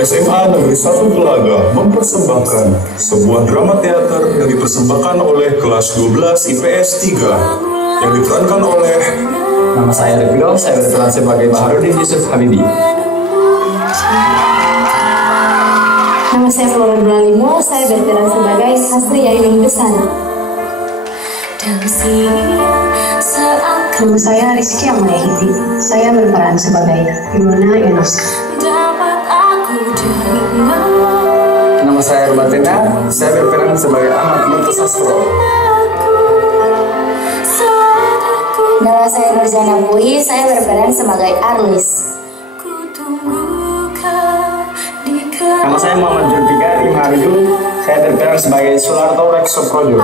SMA Negeri 1 Telaga mempersembahkan sebuah drama teater yang dipersembahkan oleh kelas 12 IPS 3 yang diperankan oleh Nama saya Ridho, saya berperan sebagai Baharudin Yusuf Habibi. Nama saya Flora Bralimo, saya berperan sebagai Sastri Ainun Besana. Nama saya Rizky Amayahiti, saya berperan sebagai Yuna Yunus. Nama saya Rubatina, saya berperan sebagai Ahmad Muntasastro. Nama saya Nurjana Puhi, saya berperan sebagai Arlis. Nama saya Muhammad Julfikar Imharju, saya berperan sebagai Sularto Rekso Projo.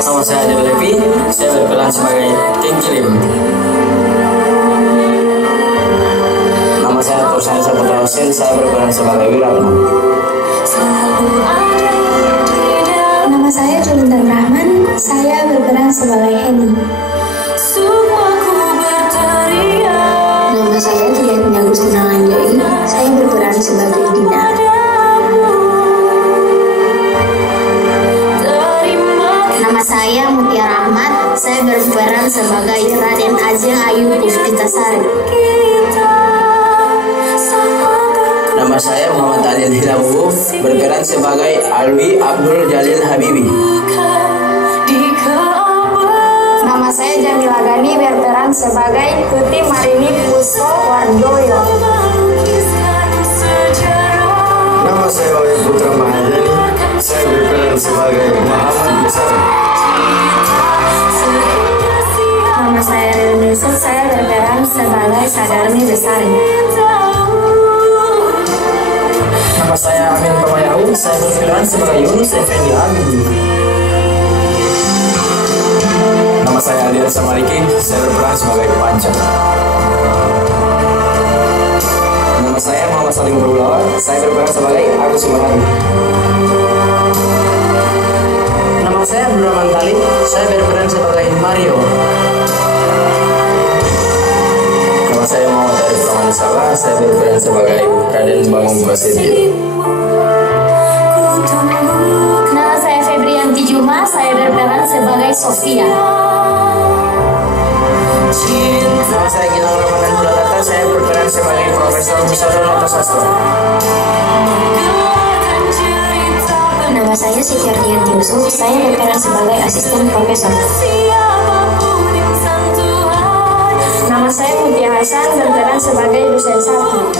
Nama saya Adil Levi, saya berperan sebagai King Kilim. Nama saya Tursani Saputra Husin, saya berperan sebagai Wiratno. Nama saya Julintan Rahman, saya berperan sebagai Henny. Nama saya Trian Agustina Anjali, saya berperan sebagai Dina. Nama saya Mutiara Ahmad, saya berperan sebagai Raden Ajeng Ayu Puspitasari. Nama saya Muhammad Adil Hilawu, berperan sebagai Alwi Abdul Jalil Habibi. Nama saya Jamila Gani, berperan sebagai Tuti Marini Puspo Wardoyo. Nama saya Wahyu Putra Mahadani, saya berperan sebagai Muhammad Besar. Nama saya Rin Yusuf, saya berperan sebagai Sadarmi Besari. Nama saya Amin Pamayahu, saya berperan sebagai Yunus Effendi Amin. Nama saya Adil Samariki, saya berperan sebagai Panca. Nama saya Muhammad Salim Berulawan, saya berperan sebagai Agus Subahadi. Nama saya Abdurrahman Talib, saya berperan sebagai Mario. Nama saya Muhammad Arif Rahman Salah, saya berperan sebagai Raden Bambang Prasetyo. Nama saya Febrianti Juma, saya berperan sebagai Sofia. Nama saya Gilang Ramadan Bulalata, saya berperan sebagai Profesor Musadono Notasastro. Nama saya Sikardian Yusuf, saya berperan sebagai asisten profesor. Nama saya Mutia Hasan, berperan sebagai dosen 1.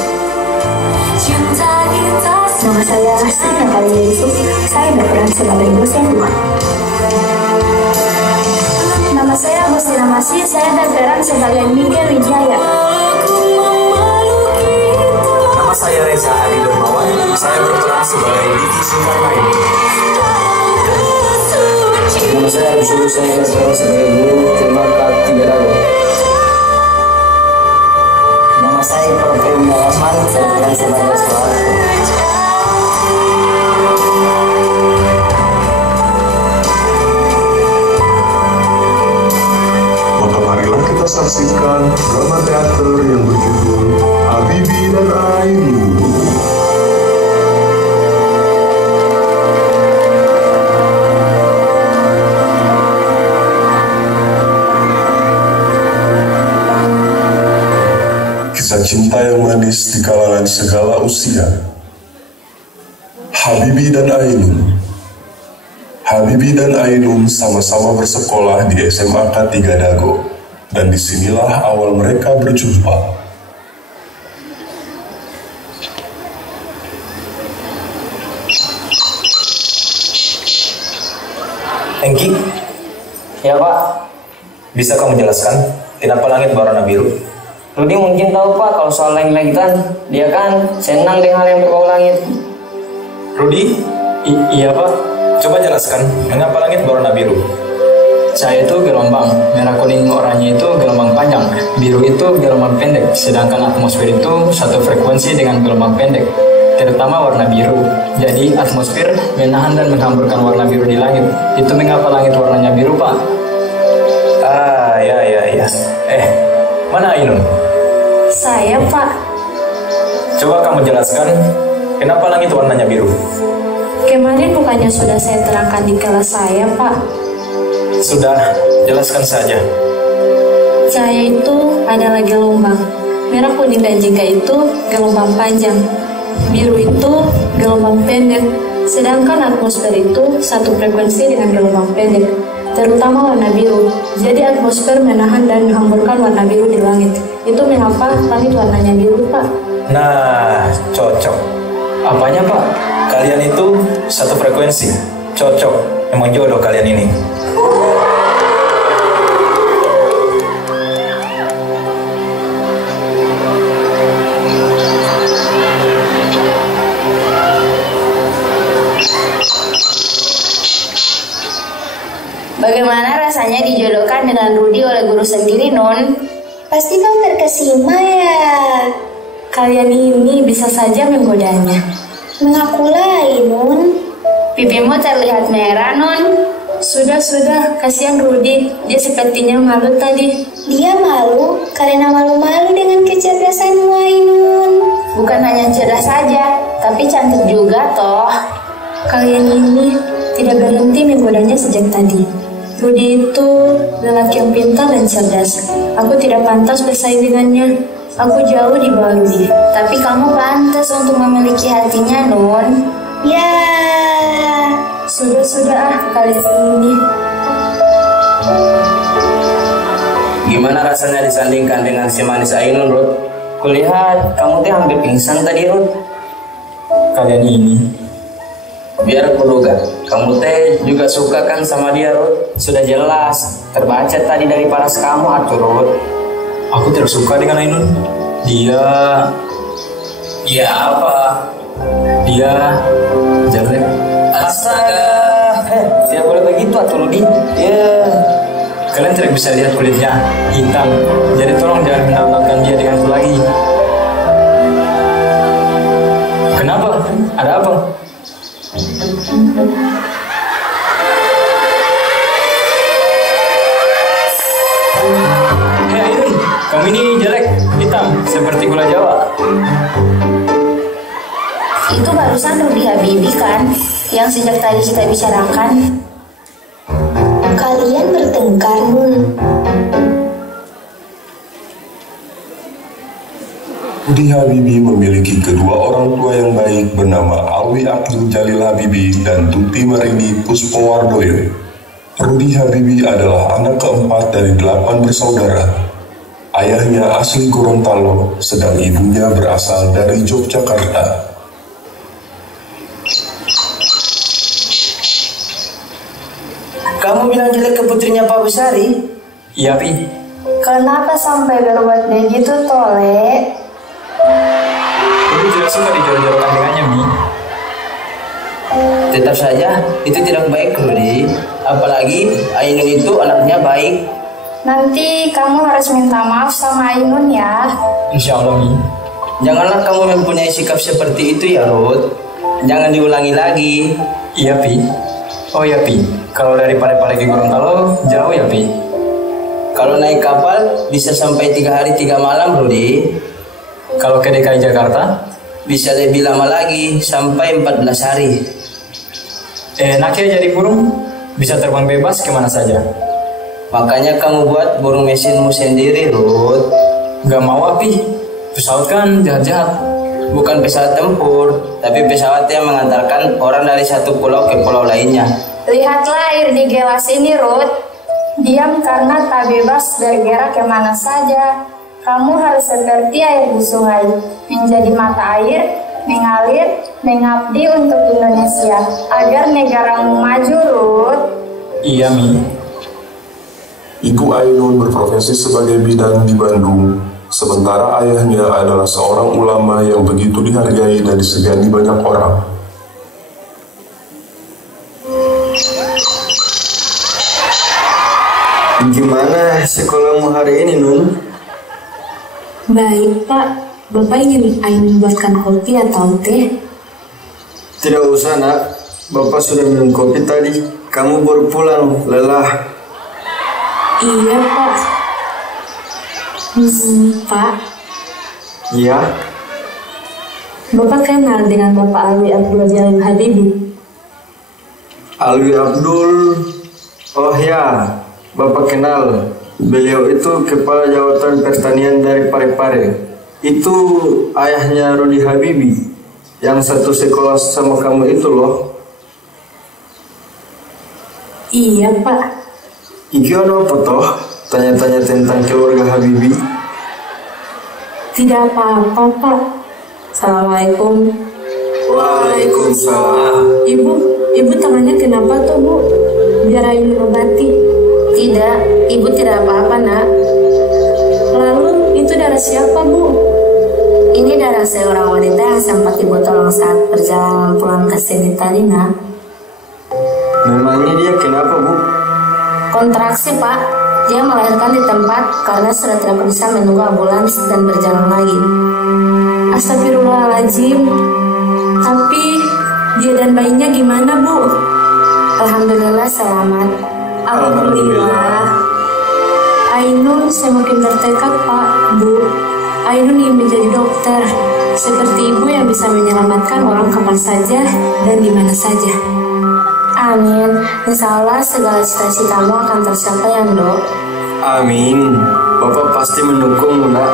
Nama saya Sri Natalia Yusuf, saya berperan sebagai dosen 2. Nama saya Agustina Masih, saya berperan sebagai Miguel Wijaya. Nama saya Reza Adi Dermawan, saya berperan sebagai Diki Sulkarnain. Nama saya Abdul, saya berperan sebagai guru Temaka Tigarago. Nama saya Prof. Muhammad, saya berperan sebagai Soeharto. Maka marilah kita saksikan drama teater yang berjudul Habibi dan Ainun. Kisah cinta yang manis di kalangan segala usia. Habibi dan Ainun Habibie dan Ainun sama-sama bersekolah di SMA K3 Dago, dan disinilah awal mereka berjumpa. Engki, Ya Pak, bisa kamu jelaskan kenapa langit berwarna biru? Rudi mungkin tahu Pak kalau soal langit-langitan. Dia kan senang dengan hal yang berbau langit. Rudi, Iya Pak, coba jelaskan mengapa langit berwarna biru? saya itu gelombang, merah kuning oranye itu gelombang panjang, biru itu gelombang pendek, sedangkan atmosfer itu satu frekuensi dengan gelombang pendek, terutama warna biru. Jadi atmosfer menahan dan menghamburkan warna biru di langit. Itu mengapa langit warnanya biru Pak? Ya. Mana Ainun? Saya, Pak. Coba kamu jelaskan kenapa langit warnanya biru? Kemarin bukannya sudah saya terangkan di kelas saya, Pak. Sudah, jelaskan saja. Cahaya itu adalah gelombang. Merah, kuning, dan jingga itu gelombang panjang. Biru itu gelombang pendek. Sedangkan atmosfer itu satu frekuensi dengan gelombang pendek, terutama warna biru. Jadi atmosfer menahan dan menghamburkan warna biru di langit. Itu mengapa langit warnanya biru, Pak. Nah, cocok. Apanya Pak? Kalian itu satu frekuensi. Cocok. Emang jodoh kalian ini. Bagaimana rasanya dijodohkan dengan Rudi oleh guru sendiri, Non? Pasti kau terkesima ya. Kalian ini bisa saja menggodanya. Mengaku lain, Non. Pipimu terlihat merah, Non. Sudah, kasihan Rudi. Dia sepertinya malu tadi. Dia malu karena malu-malu dengan kecerdasanmu, Ainun. Bukan hanya cerdas saja, tapi cantik juga, toh. Kalian ini tidak berhenti menggodanya sejak tadi. Rudi itu lelaki yang pintar dan cerdas. Aku tidak pantas bersaing dengannya. Aku jauh di bawah Rudi. Tapi kamu pantas untuk memiliki hatinya, Non. Ya, sudah kalian ini. Gimana rasanya disandingkan dengan si manis Ainun, Rud? Kulihat kamu teh hampir pingsan tadi, Rud. Kalian ini. Biar aku duga, kamu teh juga suka kan sama dia, Rud? Sudah jelas, terbaca tadi dari paras kamu, atuh, Rud. Aku tidak suka dengan Ainun. Dia apa? Dia jelek. Astaga, tidak boleh begitu, atuh, Rudi. Ya, Kalian tidak bisa lihat kulitnya hitam. Jadi tolong jangan menambahkan dia denganku lagi. Kenapa? Ada apa? Hei Ainun, kamu ini jelek, hitam, seperti gula Jawa. Itu barusan Rudi Habibie kan, yang sejak tadi kita bicarakan. Kalian bertengkar, Nun. Rudi Habibie memiliki kedua orang tua yang baik bernama Alwi Abdul Jalil Habibie dan Tuti Marini Puspowardoyo. Rudi Habibie adalah anak keempat dari 8 bersaudara. Ayahnya asli Gorontalo, sedang ibunya berasal dari Yogyakarta. kamu bilang jelek ke putrinya Pak Besari? Iya, Pi. Kenapa sampai berbuat begitu, Tole? Rudi tidak suka dijodoh-jodohkan dengannya, Mi. Tetap saja, itu tidak baik, Rudi. Apalagi Ainun itu anaknya baik. Nanti kamu harus minta maaf sama Ainun ya. Insya Allah, Mi. Janganlah kamu mempunyai sikap seperti itu ya, Rud. Jangan diulangi lagi. Iya, Pi. Oh ya, Pi. Kalau dari Parepare ke Gorontalo, jauh ya, Pi? Kalau naik kapal bisa sampai 3 hari 3 malam, Rudi. Kalau ke DKI Jakarta? Bisa lebih lama lagi, sampai 14 hari. Enaknya jadi burung, bisa terbang bebas kemana saja. Makanya kamu buat burung mesinmu sendiri, Rud. Gak mau, Pi. Pesawat kan jahat-jahat. Bukan pesawat tempur, tapi pesawat yang mengantarkan orang dari satu pulau ke pulau lainnya. Lihatlah air di gelas ini, Ruth. Diam karena tak bebas bergerak kemana saja. Kamu harus seperti air di sungai, menjadi mata air, mengalir, mengabdi untuk Indonesia, agar negaramu maju, Ruth. Iya, Mi. Ibu Ainun berprofesi sebagai bidan di Bandung, sementara ayahnya adalah seorang ulama yang begitu dihargai dan disegani banyak orang. Gimana sekolahmu hari ini, Nun? Baik, Pak. Bapak ingin Ainun buatkan kopi atau teh? Tidak usah, Nak. Bapak sudah minum kopi tadi. Kamu baru pulang, lelah. Iya, Pak. Pak. Iya? Bapak kenal dengan Bapak Alwi Abdul Jalil Habibie? Alwi Abdul? Oh ya, Bapak kenal. Beliau itu Kepala Jawatan Pertanian dari Parepare. Itu ayahnya Rudi Habibie, yang satu sekolah sama kamu itu loh. Iya, Pak. Iki ada apa toh? Tanya-tanya tentang keluarga Habibie? Tidak apa-apa, Pak. Assalamualaikum. Waalaikumsalam. Ibu tangannya kenapa tuh, Bu? Biar Ainun obati. Tidak, Ibu tidak apa-apa, Nak. Lalu itu darah siapa, Bu? Ini darah seorang wanita yang sempat Ibu tolong saat perjalanan pulang ke sini tadi, Nak. Memangnya dia kenapa, Bu? Kontraksi, Pak. Dia melahirkan di tempat karena sudah tidak bisa menunggu ambulans dan berjalan lagi. Astagfirullahaladzim. Tapi dia dan bayinya gimana, Bu? Alhamdulillah selamat. Alhamdulillah. Ainun semakin bertekad, Pak, Bu. Ainun ingin menjadi dokter, seperti Ibu yang bisa menyelamatkan orang kapan saja dan di mana saja. Amin. Insya Allah segala cita-citamu akan tercapai, ya, Dok. Amin. Bapak pasti mendukung, Nak.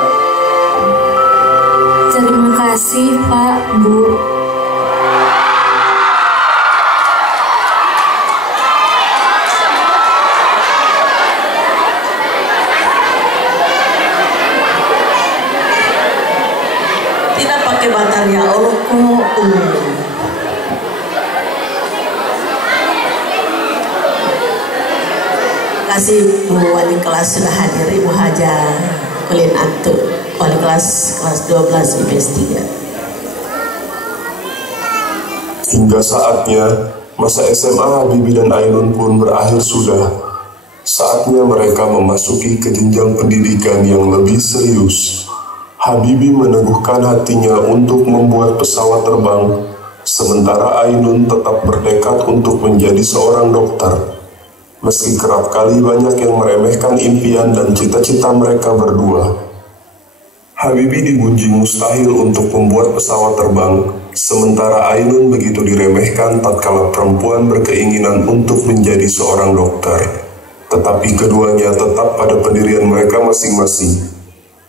Terima kasih, Pak, Bu. Tidak pakai batar ya Allah kok. Kasih Bu Wali kelas sudah hadir, Ibu Haja Kulin Antu, Wali kelas 12 IPS 3. Hingga saatnya, masa SMA Habibie dan Ainun pun berakhir sudah. Saatnya mereka memasuki ke jenjang pendidikan yang lebih serius. Habibie meneguhkan hatinya untuk membuat pesawat terbang, sementara Ainun tetap bertekad untuk menjadi seorang dokter. Meski kerap kali banyak yang meremehkan impian dan cita-cita mereka berdua, Habibie digunjing mustahil untuk membuat pesawat terbang, sementara Ainun begitu diremehkan tatkala perempuan berkeinginan untuk menjadi seorang dokter. Tetapi keduanya tetap pada pendirian mereka masing-masing,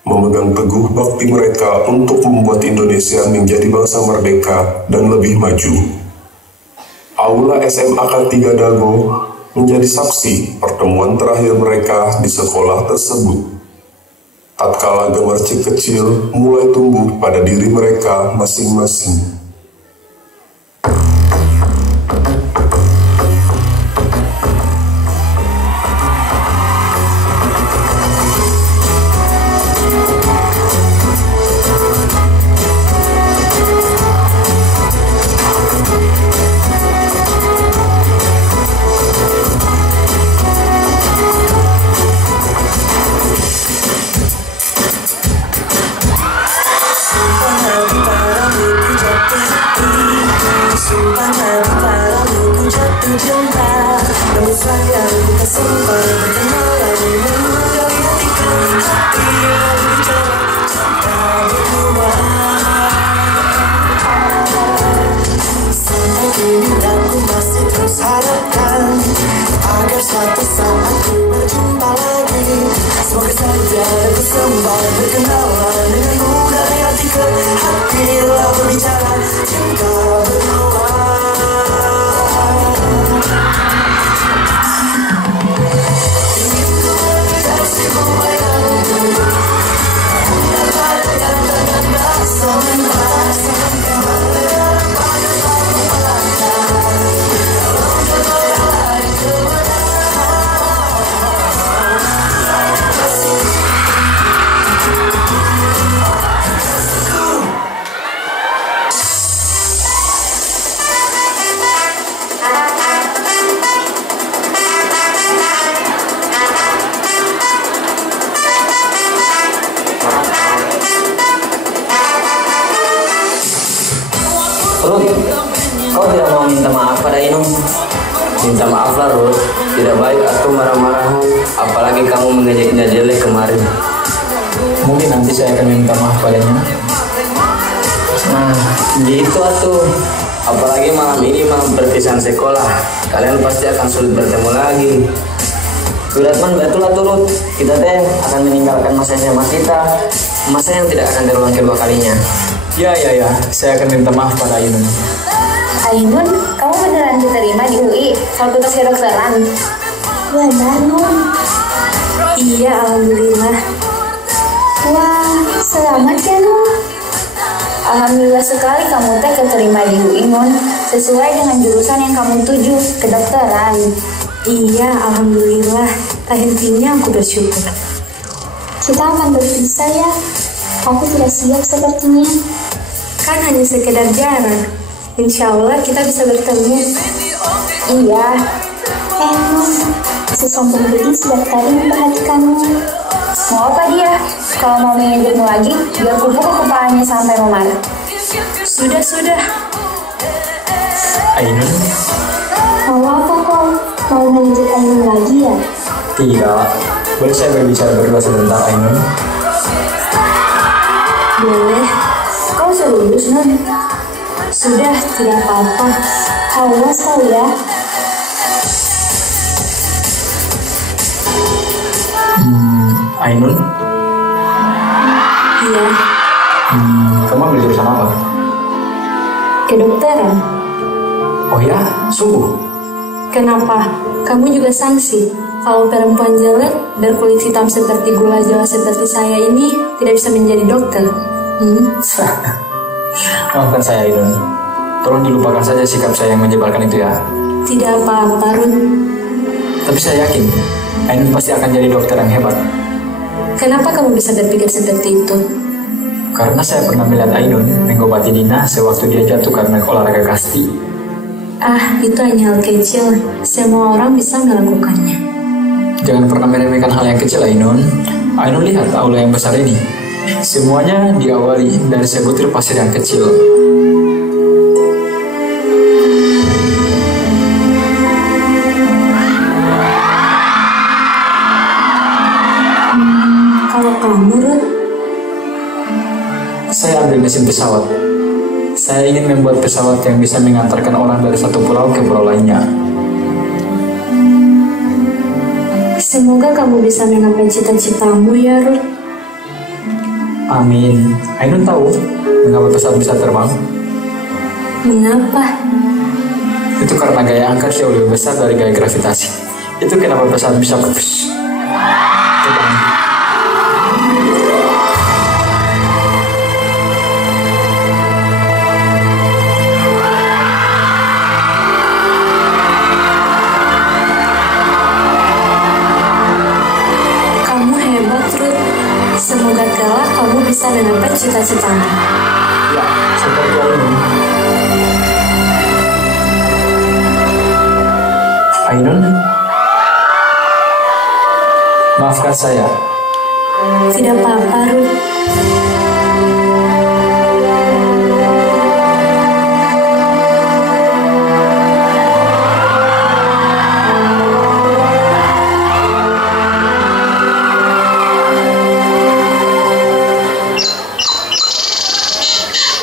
memegang teguh bakti mereka untuk membuat Indonesia menjadi bangsa merdeka dan lebih maju. Aula SMA K3 Dago menjadi saksi pertemuan terakhir mereka di sekolah tersebut. Tatkala gemercik kecil mulai tumbuh pada diri mereka masing-masing. Minta maaf lah Ruth, tidak baik aku marah-marahmu, apalagi kamu mengejeknya jelek kemarin. Mungkin nanti saya akan minta maaf padanya. Nah, gitu atuh. Apalagi malam ini malam perpisahan sekolah, kalian pasti akan sulit bertemu lagi. Suratman betul lah turut, kita teh akan meninggalkan masa SMA kita, masa yang tidak akan terulang kedua kalinya. Ya, saya akan minta maaf pada Ainun. Ainun, kamu beneran diterima di UI Fakultas Kedokteran? Benar, Nun. Iya, alhamdulillah. Wah, selamat ya, Nun. Alhamdulillah sekali kamu teh keterima di UI, Nun. Sesuai dengan jurusan yang kamu tuju, kedokteran. Iya, alhamdulillah. Akhirnya aku bersyukur. Kita akan berpisah ya. Aku tidak siap sepertinya. Kan hanya sekedar jarak. Insya Allah kita bisa bertemu. Iya. Nun, si sombong Budi sudah tadi memperhatikanmu. Mau apa dia? Kalau mau mengejekmu lagi, biar kupukul kepalanya sampai memar. Sudah. Ainun? Mau apa kau? Mau mengejek Ainun lagi ya? Tidak. Boleh saya berbicara berdua sebentar, Ainun? Boleh. Kau serius, Nun? Sudah, tidak apa-apa. Awas kau ya. Ainun? Iya, Kamu ambil jurusan apa? kedokteran. Oh ya, sungguh? Kenapa? Kamu juga sanksi. Kalau perempuan jelek berkulit hitam seperti gula jawa seperti saya ini tidak bisa menjadi dokter. Maafkan saya, Ainun. Tolong dilupakan saja sikap saya yang menyebalkan itu ya. Tidak apa-apa, Run. Tapi saya yakin, Ainun pasti akan jadi dokter yang hebat. Kenapa kamu bisa berpikir seperti itu? Karena saya pernah melihat Ainun mengobati Dina sewaktu dia jatuh karena olahraga kasti. Ah, itu hanya hal kecil. Semua orang bisa melakukannya. Jangan pernah meremehkan hal yang kecil, Ainun. Ainun lihat aula yang besar ini. Semuanya diawali dari sebutir pasir yang kecil. Kalau kamu, Run? Saya ambil mesin pesawat. Saya ingin membuat pesawat yang bisa mengantarkan orang dari satu pulau ke pulau lainnya. Semoga kamu bisa menggapai cita-citamu ya, Run. Amin. Ainun tahu mengapa pesawat bisa terbang? Mengapa? Itu karena gaya angkat jauh lebih besar dari gaya gravitasi. Itu kenapa pesawat bisa terbang. Kamu hebat, Run. Semoga kelak kamu bisa mencapai cita-citamu. Ya, seperti Ainun. Ainun? Maafkan saya. Tidak apa-apa, Run.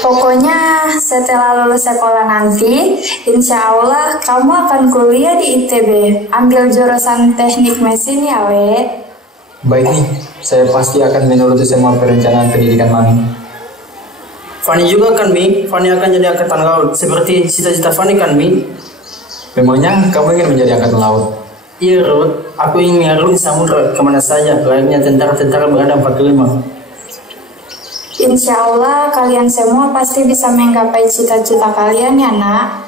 Pokoknya setelah lulus sekolah nanti, insya Allah kamu akan kuliah di ITB. Ambil jurusan teknik mesin ya, We. Baik nih, saya pasti akan menuruti semua perencanaan pendidikan Mami. Fani juga kan, Mi? Fani akan jadi angkatan laut, seperti cita-cita Fani kan, Mi? Memangnya kamu ingin menjadi angkatan laut? Iya, Ruth. Aku ingin mengarungi samudra kemana saja, layaknya tentara-tentara berada 45. Insya Allah kalian semua pasti bisa menggapai cita-cita kalian ya, Nak.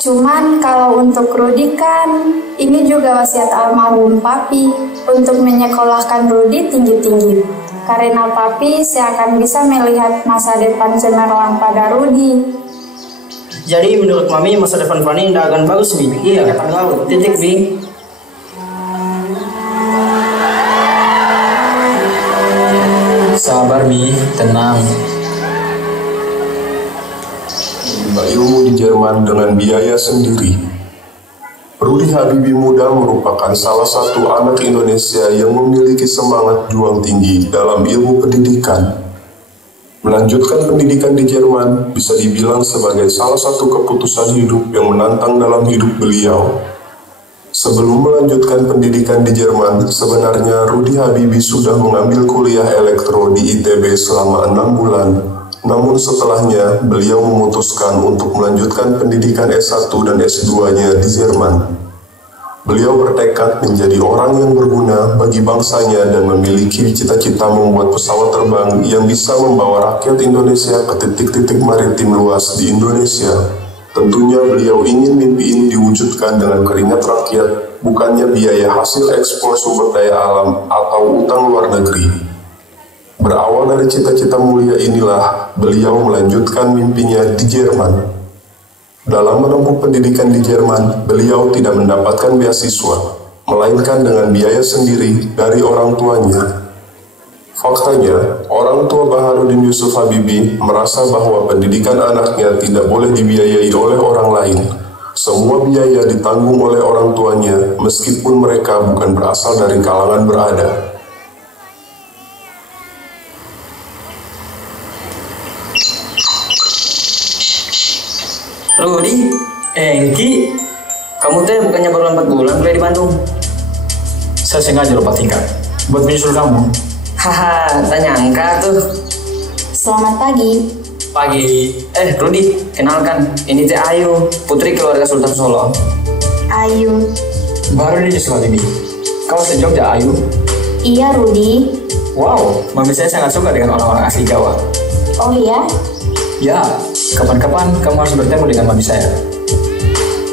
Cuman kalau untuk Rudi kan, ini juga wasiat almarhum Papi untuk menyekolahkan Rudi tinggi-tinggi. Karena Papi seakan bisa melihat masa depan cemerlang pada Rudi. Jadi menurut Mami masa depan Fani tidak akan bagus, Mi? Iya, angkatan laut. Titik, Mi. Sabar Mi, tenang. Bayu di Jerman dengan biaya sendiri. Rudi Habibie muda merupakan salah satu anak Indonesia yang memiliki semangat juang tinggi dalam ilmu pendidikan. Melanjutkan pendidikan di Jerman bisa dibilang sebagai salah satu keputusan hidup yang menantang dalam hidup beliau. Sebelum melanjutkan pendidikan di Jerman, sebenarnya Rudi Habibie sudah mengambil kuliah elektro di ITB selama 6 bulan. Namun setelahnya, beliau memutuskan untuk melanjutkan pendidikan S1 dan S2-nya di Jerman. Beliau bertekad menjadi orang yang berguna bagi bangsanya dan memiliki cita-cita membuat pesawat terbang yang bisa membawa rakyat Indonesia ke titik-titik maritim luas di Indonesia. Tentunya beliau ingin mimpi ini diwujudkan dengan keringat rakyat, bukannya biaya hasil ekspor sumber daya alam atau utang luar negeri. Berawal dari cita-cita mulia inilah, beliau melanjutkan mimpinya di Jerman. Dalam menempuh pendidikan di Jerman, beliau tidak mendapatkan beasiswa, melainkan dengan biaya sendiri dari orang tuanya. Faktanya, orang tua Baharudin Yusuf Habibie merasa bahwa pendidikan anaknya tidak boleh dibiayai oleh orang lain. Semua biaya ditanggung oleh orang tuanya, meskipun mereka bukan berasal dari kalangan berada. Rudi, Engki, kamu teh bukannya baru 4 bulan kuliah di Bandung? Saya sengaja lupa tingkat buat menyusul kamu. Haha, tak nyangka tuh. Selamat pagi. Pagi. Rudi, kenalkan, ini teh Ayu, putri keluarga Sultan Solo. Ayu. Baru di Yusuf Habibie. Kau se-Jogja, Ayu? Iya, Rudi. Wow, mami saya sangat suka dengan orang-orang asli Jawa. Oh iya? Ya, kapan-kapan kamu harus bertemu dengan mami saya.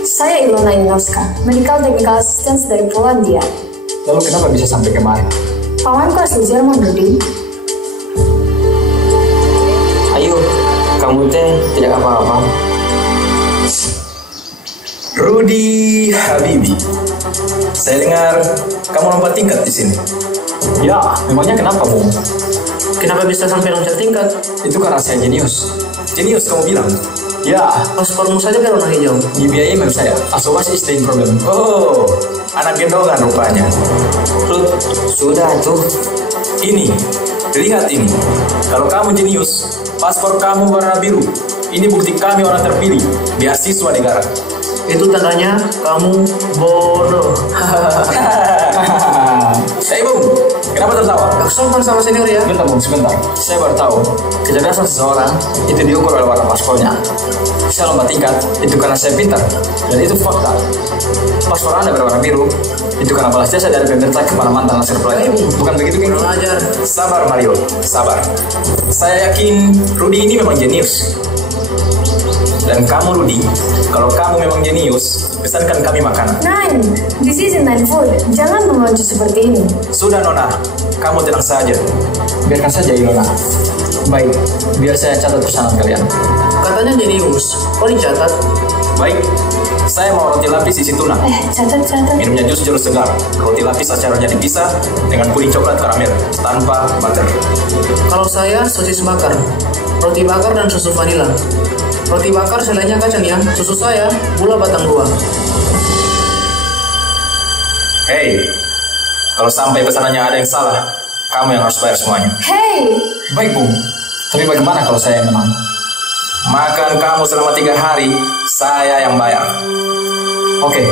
Saya Ilona Inoska, Medical Technical Assistant dari Polandia. Lalu kenapa bisa sampai kemari? Pamanku asli Jerman, Rudi. Ayu, kamu teh tidak apa-apa. Rudi Habibie, saya dengar kamu lompat tingkat di sini. Ya, memangnya kenapa, Bu? Kenapa bisa sampai loncat tingkat? Itu karena saya jenius. Jenius kamu bilang? Ya, Paspormu saja berwarna hijau. dibiayai mem saya. Asuransi is the problem. Oh, anak gendongan rupanya. Rud, sudah tuh. Ini, lihat ini. Kalau kamu jenius, paspor kamu warna biru. Ini bukti kami orang terpilih, beasiswa negara. Itu tandanya kamu bodoh. Hei Bung, kenapa tertawa? Sopan sama senior ya. Sebentar, Bung, sebentar. Saya baru tahu, kecerdasan seseorang itu diukur oleh warna paspornya. Saya lompat tingkat, itu karena saya pintar. Dan itu fakta. Paspor Anda berwarna biru, itu karena balas jasa dari pemerintah kepada mantan laskar pelangi. Bukan begitu, Geng? Ajar. Sabar Mario, sabar. Saya yakin Rudi ini memang jenius. Dan kamu Rudi, kalau kamu memang jenius, pesankan kami makanan. Nein, this isn't night food. Jangan melucu seperti ini. Sudah Nona, kamu tenang saja. Biarkan saja, Ilona. Baik, biar saya catat pesanan kalian. Katanya jenius. Kok dicatat? Baik, saya mau roti lapis isi tuna. Catat. Minumnya jus jeruk segar. Roti lapis acaranya dipisah dengan puding coklat karamel tanpa butter. Kalau saya sosis bakar, roti bakar dan susu vanila. Roti bakar selainya kacang ya. Susu saya gula batang 2. Hei, kalau sampai pesanannya ada yang salah, kamu yang harus bayar semuanya. Hey, Baik, Bung. Tapi bagaimana kalau saya menang? Makan kamu selama 3 hari, saya yang bayar. Oke.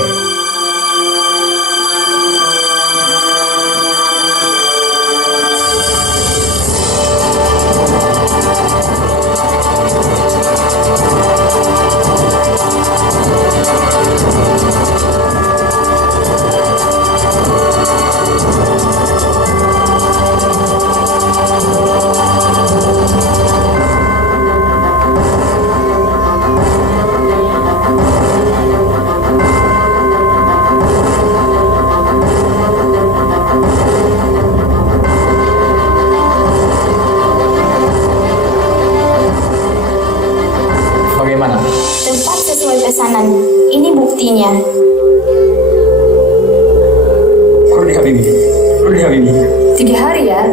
Bagaimana? tepat sesuai pesanan. Ini buktinya. Rudi Habibie. 3 hari ya.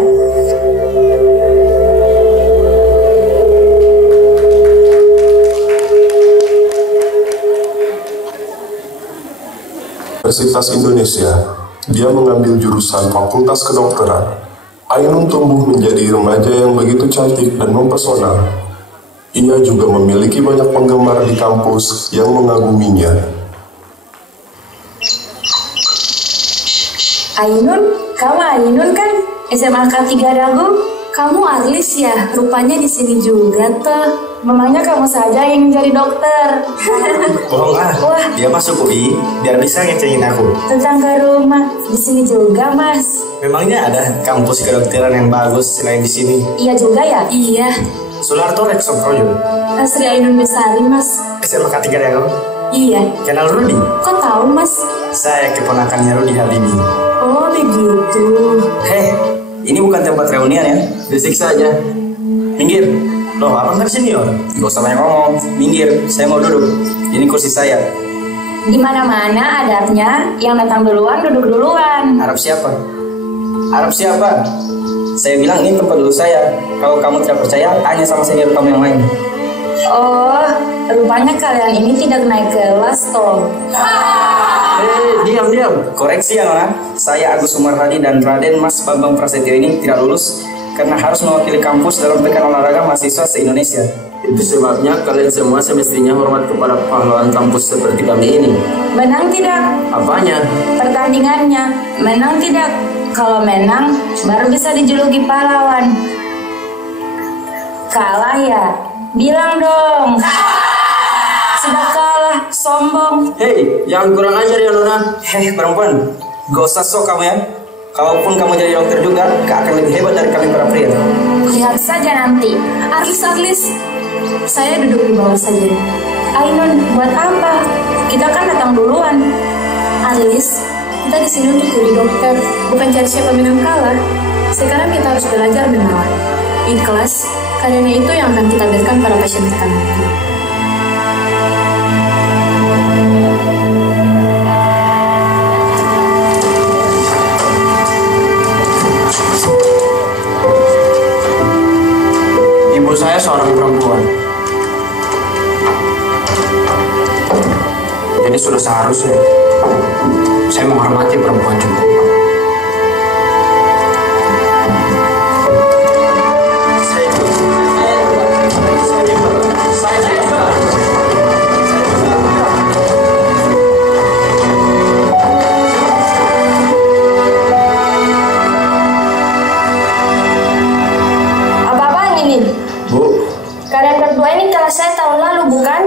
Universitas Indonesia. Dia mengambil jurusan Fakultas Kedokteran. Ainun tumbuh menjadi remaja yang begitu cantik dan mempesona. Ia juga memiliki banyak penggemar di kampus yang mengaguminya. Ainun, kamu Ainun kan? SMA K3 Dago? Kamu Arlis ya? Rupanya di sini juga tuh. Memangnya kamu saja yang jadi dokter? Bohong ah. Wah. Dia masuk UI biar bisa ngecengin aku. Tetangga rumah di sini juga, Mas. Memangnya ada kampus kedokteran yang bagus selain di sini? Iya juga ya? Iya. Sularto Rekso Projo. Sri Ainun Besari, Mas. SMA K3 Dago. Iya. Kenal Rudi? Kok tahu, Mas? Saya keponakannya Rudi Habibi. Oh, begitu. Hei, ini bukan tempat reunian ya. Berisik saja. Minggir. Loh, abang kan senior. Gak usah banyak ngomong. Minggir, saya mau duduk. Ini kursi saya. Di mana-mana adabnya yang datang duluan duduk duluan. Arab siapa? Arab siapa? Saya bilang ini tempat duduk saya. Kalau kamu tidak percaya, tanya sama senior kamu yang lain. Oh, rupanya kalian ini tidak naik kelas toh. Diam. Koreksi ya Nona. Saya Agus Sumarhadi dan Raden Mas Bambang Prasetyo ini tidak lulus karena harus mewakili kampus dalam pekan olahraga mahasiswa se-Indonesia. Itu sebabnya kalian semua semestinya hormat kepada pahlawan kampus seperti kami ini. Menang tidak? Apanya? Pertandingannya. Menang tidak? Kalau menang, baru bisa dijuluki pahlawan. Kalah ya? Bilang dong. Sudah kalah, sombong. Hei, jangan kurang ajar ya Nona. Hei perempuan, gak usah sok kamu ya. Kalaupun kamu jadi dokter juga, gak akan lebih hebat dari kami para pria. Lihat saja nanti. Arlis, saya duduk di bawah saja. Ainun, buat apa? Kita kan datang duluan. Arlis, kita di sini untuk jadi dokter, bukan cari siapa menang kalah. Sekarang kita harus belajar merawat. Ikhlas, karena itu yang akan kita berikan pada pasien kita nanti. Ibu saya seorang perempuan. Jadi sudah seharusnya saya menghormati perempuan juga. Saya tahun lalu bukan?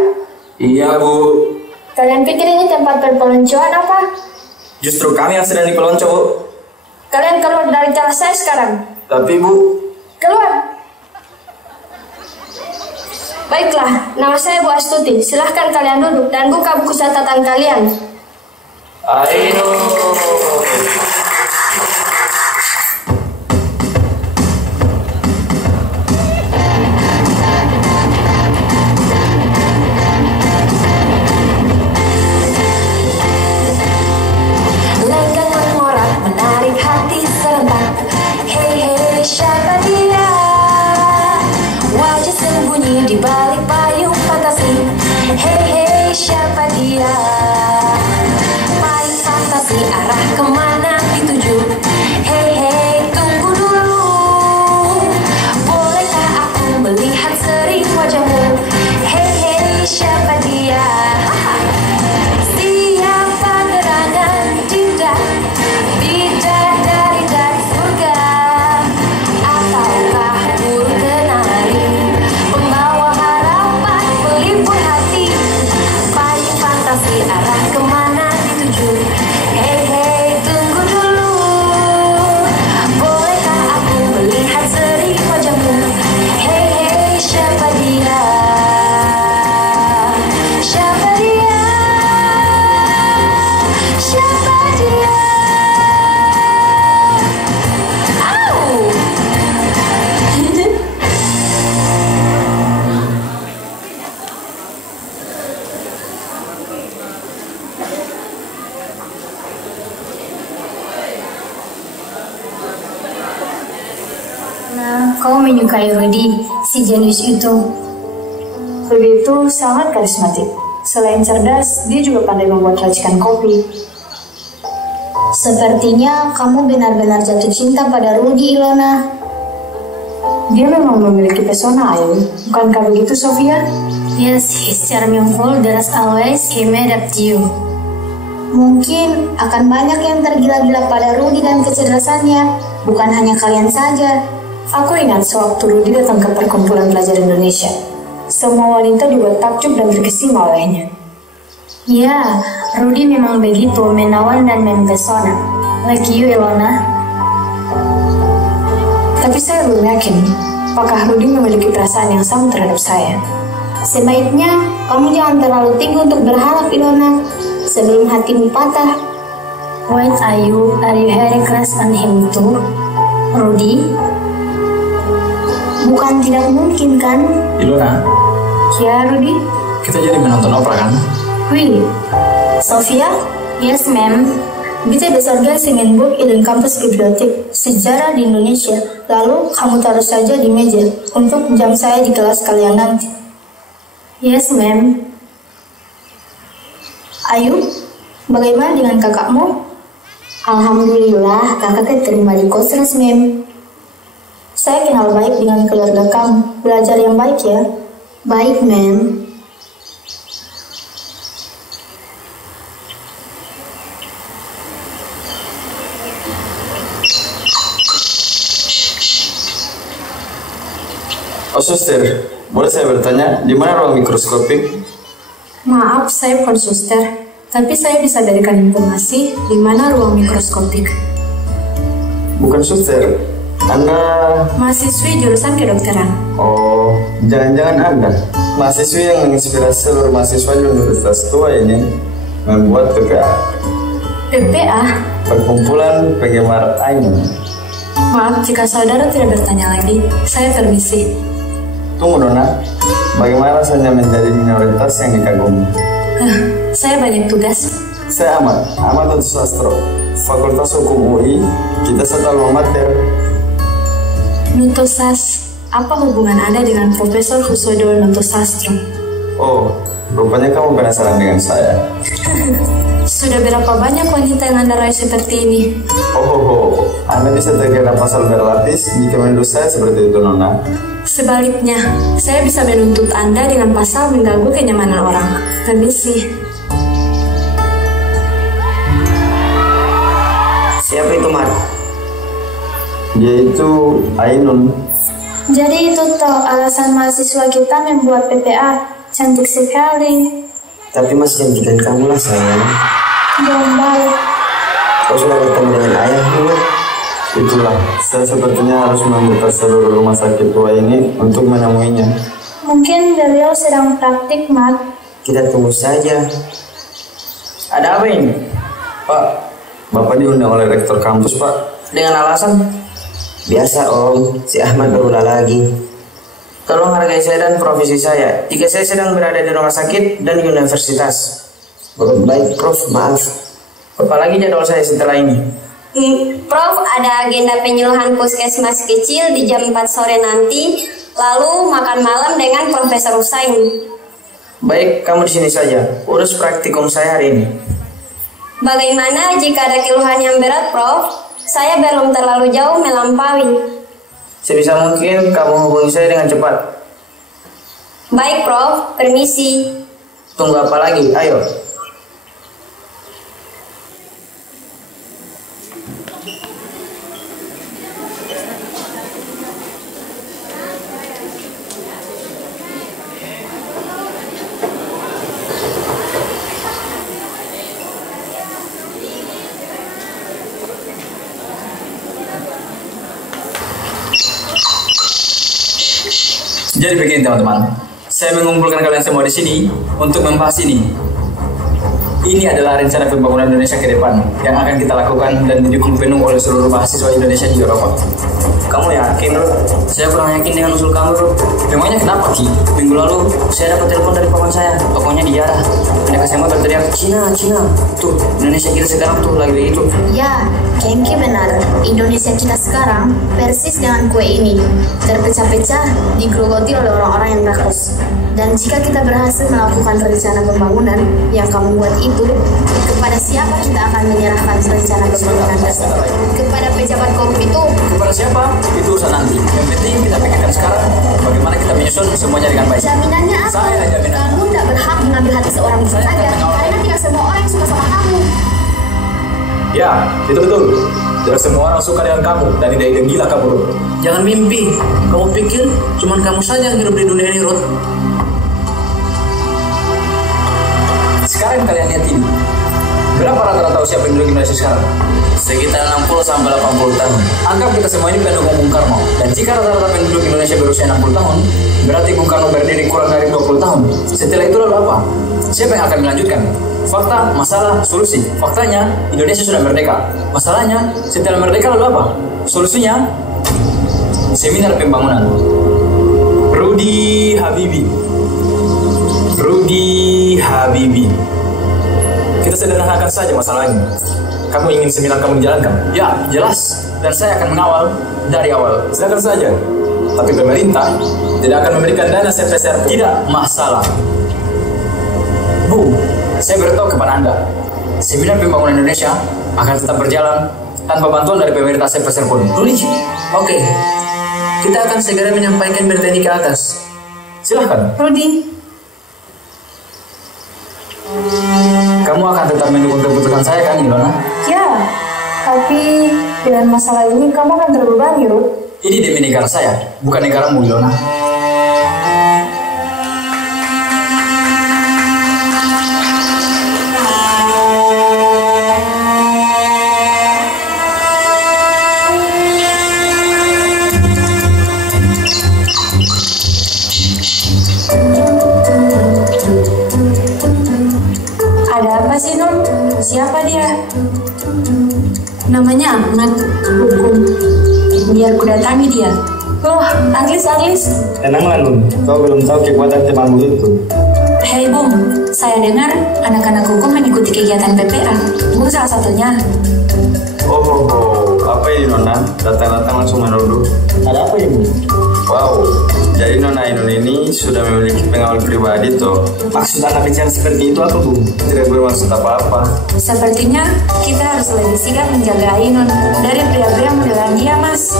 Iya Bu. Kalian pikir ini tempat perpeloncoan apa? Justru kami yang sedang dipelonco, Bu. Kalian keluar dari kelas saya sekarang. Tapi Bu. Keluar. Baiklah, nama saya Bu Astuti. Silahkan kalian duduk dan buka buku catatan kalian. Ayo. Siapa dia? Wajah sembunyi di balik payung fantasi. Hey, siapa dia? Payung fantasi arah kemana dituju? Hey, tunggu dulu. Bolehkah aku melihat seri wajahmu? Hey, siapa dia? Siapa gerangan cinta? Bidadari dari surga. Ataukah burung kenari, pembawa harapan, pelipur hati. Payung fantasi arah kemana dituju? Hey, tunggu dulu. Bolehkah aku melihat seri wajahmu? Hey, siapa dia? Siapa dia? Siapa dia? Nah, kau menyukai Rudy, si jenius itu. Rudy itu sangat karismatik. Selain cerdas, dia juga pandai membuat racikan kopi. Sepertinya kamu benar-benar jatuh cinta pada Rudy, Ilona. Dia memang memiliki pesona, Ayu. Bukankah begitu, Sofia? Yes, he's charmingful as always. He made up to you. Mungkin akan banyak yang tergila-gila pada Rudy dan kecerdasannya. Bukan hanya kalian saja. Aku ingat sewaktu Rudy datang ke perkumpulan pelajar Indonesia. Semua wanita dibuat takjub dan terkesima olehnya. Ya, Rudy memang begitu, menawan dan mempesona. Like you, Ilona. Tapi saya belum yakin, apakah Rudy memiliki perasaan yang sama terhadap saya. Sebaiknya kamu jangan terlalu tinggi untuk berharap, Ilona, sebelum hatimu patah. Wait, are you very crush on him too, Rudy? Bukan tidak mungkin kan? Ilona, Ya, Rudy? kita jadi menonton opera kan? Wih, Sofia? Yes, ma'am. Kita besorganisasi ingin book in kampus bibliotek sejarah di Indonesia. Lalu kamu taruh saja di meja untuk jam saya di kelas kalian nanti. Yes, ma'am. Ayu, bagaimana dengan kakakmu? Alhamdulillah, kakak keterima di Kosras, ma'am. Saya kenal baik dengan keluarga kamu. Belajar yang baik ya. Baik, ma'am. Oh suster, boleh saya bertanya, di mana ruang mikroskopik? Maaf, saya bukan suster, tapi saya bisa berikan informasi di mana ruang mikroskopik. Bukan suster, Anda... Mahasiswi jurusan kedokteran. Oh, jangan-jangan Anda mahasiswi yang menginspirasi seluruh mahasiswa di universitas tua ini membuat PPA. PPA? Perkumpulan Penggemar Ainun. Maaf jika saudara tidak bertanya lagi, saya permisi. Tunggu Nona, bagaimana rasanya menjadi minoritas yang dikagumi? Saya banyak tugas. Saya Ahmad Sastro, Fakultas Hukum UI, kita satu alma mater. Nutosas, apa hubungan Anda dengan Profesor Husodo Nutosastro? Oh, rupanya kamu penasaran dengan saya. Sudah berapa banyak wanita yang Anda raih seperti ini? Oh, Anda bisa terkena pasal berlapis jika menuduh saya seperti itu, Nona. Sebaliknya, saya bisa menuntut Anda dengan pasal mengganggu kenyamanan orang. Permisi. Siapa itu, Mat? Dia itu Ainun. Jadi itu toh alasan mahasiswa kita membuat PPA. Cantik sekali. Tapi masih cantikan kamu lah, sayang. Gombal. Kau sudah bertemu dengan ayahmu? Itulah, saya sepertinya harus memutar seluruh rumah sakit tua ini untuk menemuinya. Mungkin beliau sedang praktik, Mat. Kita tunggu saja. Ada apa ini? Pak, Bapak diundang oleh rektor kampus, Pak. Dengan alasan? Biasa, Om. Si Ahmad berulah lagi. Tolong hargai saya dan profesi saya jika saya sedang berada di rumah sakit dan di universitas. Baik, Prof. Maaf. Apalagi jadwal saya setelah ini? Prof, ada agenda penyuluhan puskesmas kecil di jam 4 sore nanti, lalu makan malam dengan Profesor Husain. Baik, kamu di sini saja. Urus praktikum saya hari ini. Bagaimana jika ada keluhan yang berat, Prof? Saya belum terlalu jauh melampaui. Sebisa mungkin kamu hubungi saya dengan cepat. Baik, Prof. Permisi. Tunggu apa lagi? Ayo. Jadi begini teman-teman, saya mengumpulkan kalian semua di sini untuk membahas ini. Ini adalah rencana pembangunan Indonesia ke depan yang akan kita lakukan dan didukung penuh oleh seluruh mahasiswa Indonesia di Eropa. Kamu yakin, Bro? Saya kurang yakin dengan usul kamu, Bro. Memangnya kenapa, Ki? Minggu lalu saya dapat telepon dari paman saya, tokonya dijarah. Mereka semua berteriak, Cina, Cina. Tuh, Indonesia kita sekarang tuh lagi begitu. Ya, Kengki benar. Indonesia kita sekarang persis dengan kue ini. Terpecah-pecah, digerogoti oleh orang-orang yang rakus. Dan jika kita berhasil melakukan rencana pembangunan yang kamu buat itu, itu, kepada siapa kita akan menyerahkan rencana pembangunan tersebut? Kepada pejabat korup itu? Kepada siapa? Itu urusan nanti. Yang penting kita pikirkan sekarang bagaimana kita menyusun semuanya dengan baik. Jaminannya apa? Saya jaminan. Kamu tidak berhak mengambil hati seorang bisa saja, karena tidak semua orang suka sama kamu. Ya, itu betul. Tidak semua orang suka dengan kamu dan ide-ide gila kamu, Ruth. Jangan mimpi. Kamu pikir cuman kamu saja yang hidup di dunia ini, Ruth? Sekarang kalian lihat ini. Berapa rata-rata usia penduduk Indonesia sekarang? Sekitar 60 sampai 80 tahun. Anggap kita semua ini pendukung Bung Karno. Dan jika rata-rata penduduk Indonesia berusia 60 tahun, berarti Bung Karno berdiri kurang dari 20 tahun. Setelah itu lalu apa? Siapa yang akan melanjutkan? Fakta, masalah, solusi. Faktanya, Indonesia sudah merdeka. Masalahnya, setelah merdeka lalu apa? Solusinya, seminar pembangunan. Rudy Habibie. Kita sederhanakan saja masalahnya. Kamu ingin seminar kamu dijalankan? Ya, jelas. Dan saya akan mengawal dari awal. Silakan saja. Tapi pemerintah tidak akan memberikan dana sebesar pun. Tidak masalah. Bu, saya beritahu kepada Anda, seminar pembangunan Indonesia akan tetap berjalan tanpa bantuan dari pemerintah sebesar pun. Rudy, oke. Kita akan segera menyampaikan berita ini ke atas. Silahkan. Rudy, Kamu akan tetap mendukung keputusan saya kan, Ilona? Ya, tapi dengan masalah ini kamu akan terbebani, Ruth. Ini demi negara saya, bukan negaramu, Ilona. apa sih Nun? Siapa dia? Namanya Ahmad, hukum. Biar ku datangi dia. Oh, Aglis. Tenanglah Nun, kau belum tahu kekuatan temanmu itu. Hei Bung, saya dengar anak-anak hukum mengikuti kegiatan PPA. Bung salah satunya. Oh, apa ini Nona? Datang-datang langsung menuduh. Ada apa ini? Wow, jadi Nona Ainun ini sudah memiliki pengawal pribadi toh. Maksud Anda bicara seperti itu apa Bung? Tidak bermaksud apa-apa. Sepertinya kita harus lebih sigap menjaga Ainun dari pria-pria modelan dia, Mas.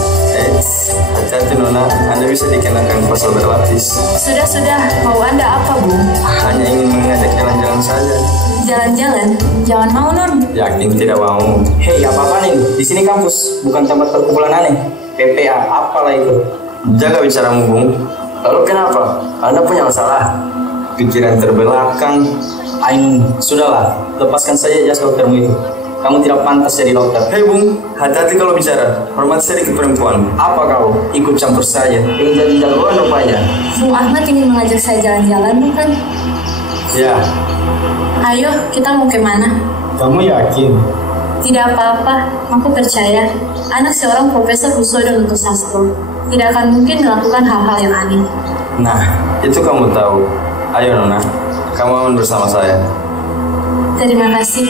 Hati-hati Nona, Anda bisa dikenakan pasal berlapis. Sudah, mau Anda apa Bung? Hanya ingin mengajak jalan-jalan saja. Jalan-jalan? Jangan mau Nun. Yakin tidak mau. Hei, apa-apa nih? Di sini kampus, bukan tempat perkumpulan aneh. PPA, apalah itu? Jaga bicaramu, Bung. Lalu kenapa? Anda punya masalah? Pikiran terbelakang. Ainun, sudahlah. Lepaskan saja jas doktermu itu. Kamu tidak pantas jadi dokter. Hei Bung, hati-hati kalau bicara. Hormat sedikit perempuan. Apa kau? Ikut campur saja. Ingin jadi jagoan rupanya. Bung Ahmad ingin mengajak saya jalan-jalan, bukan? Ya. Ayo, kita mau kemana? Kamu yakin? Tidak apa-apa, aku percaya. Anak seorang Profesor Husodon untuk sastro tidak akan mungkin melakukan hal-hal yang aneh. Nah, itu kamu tahu. Ayo Nona, kamu aman bersama saya. Terima kasih.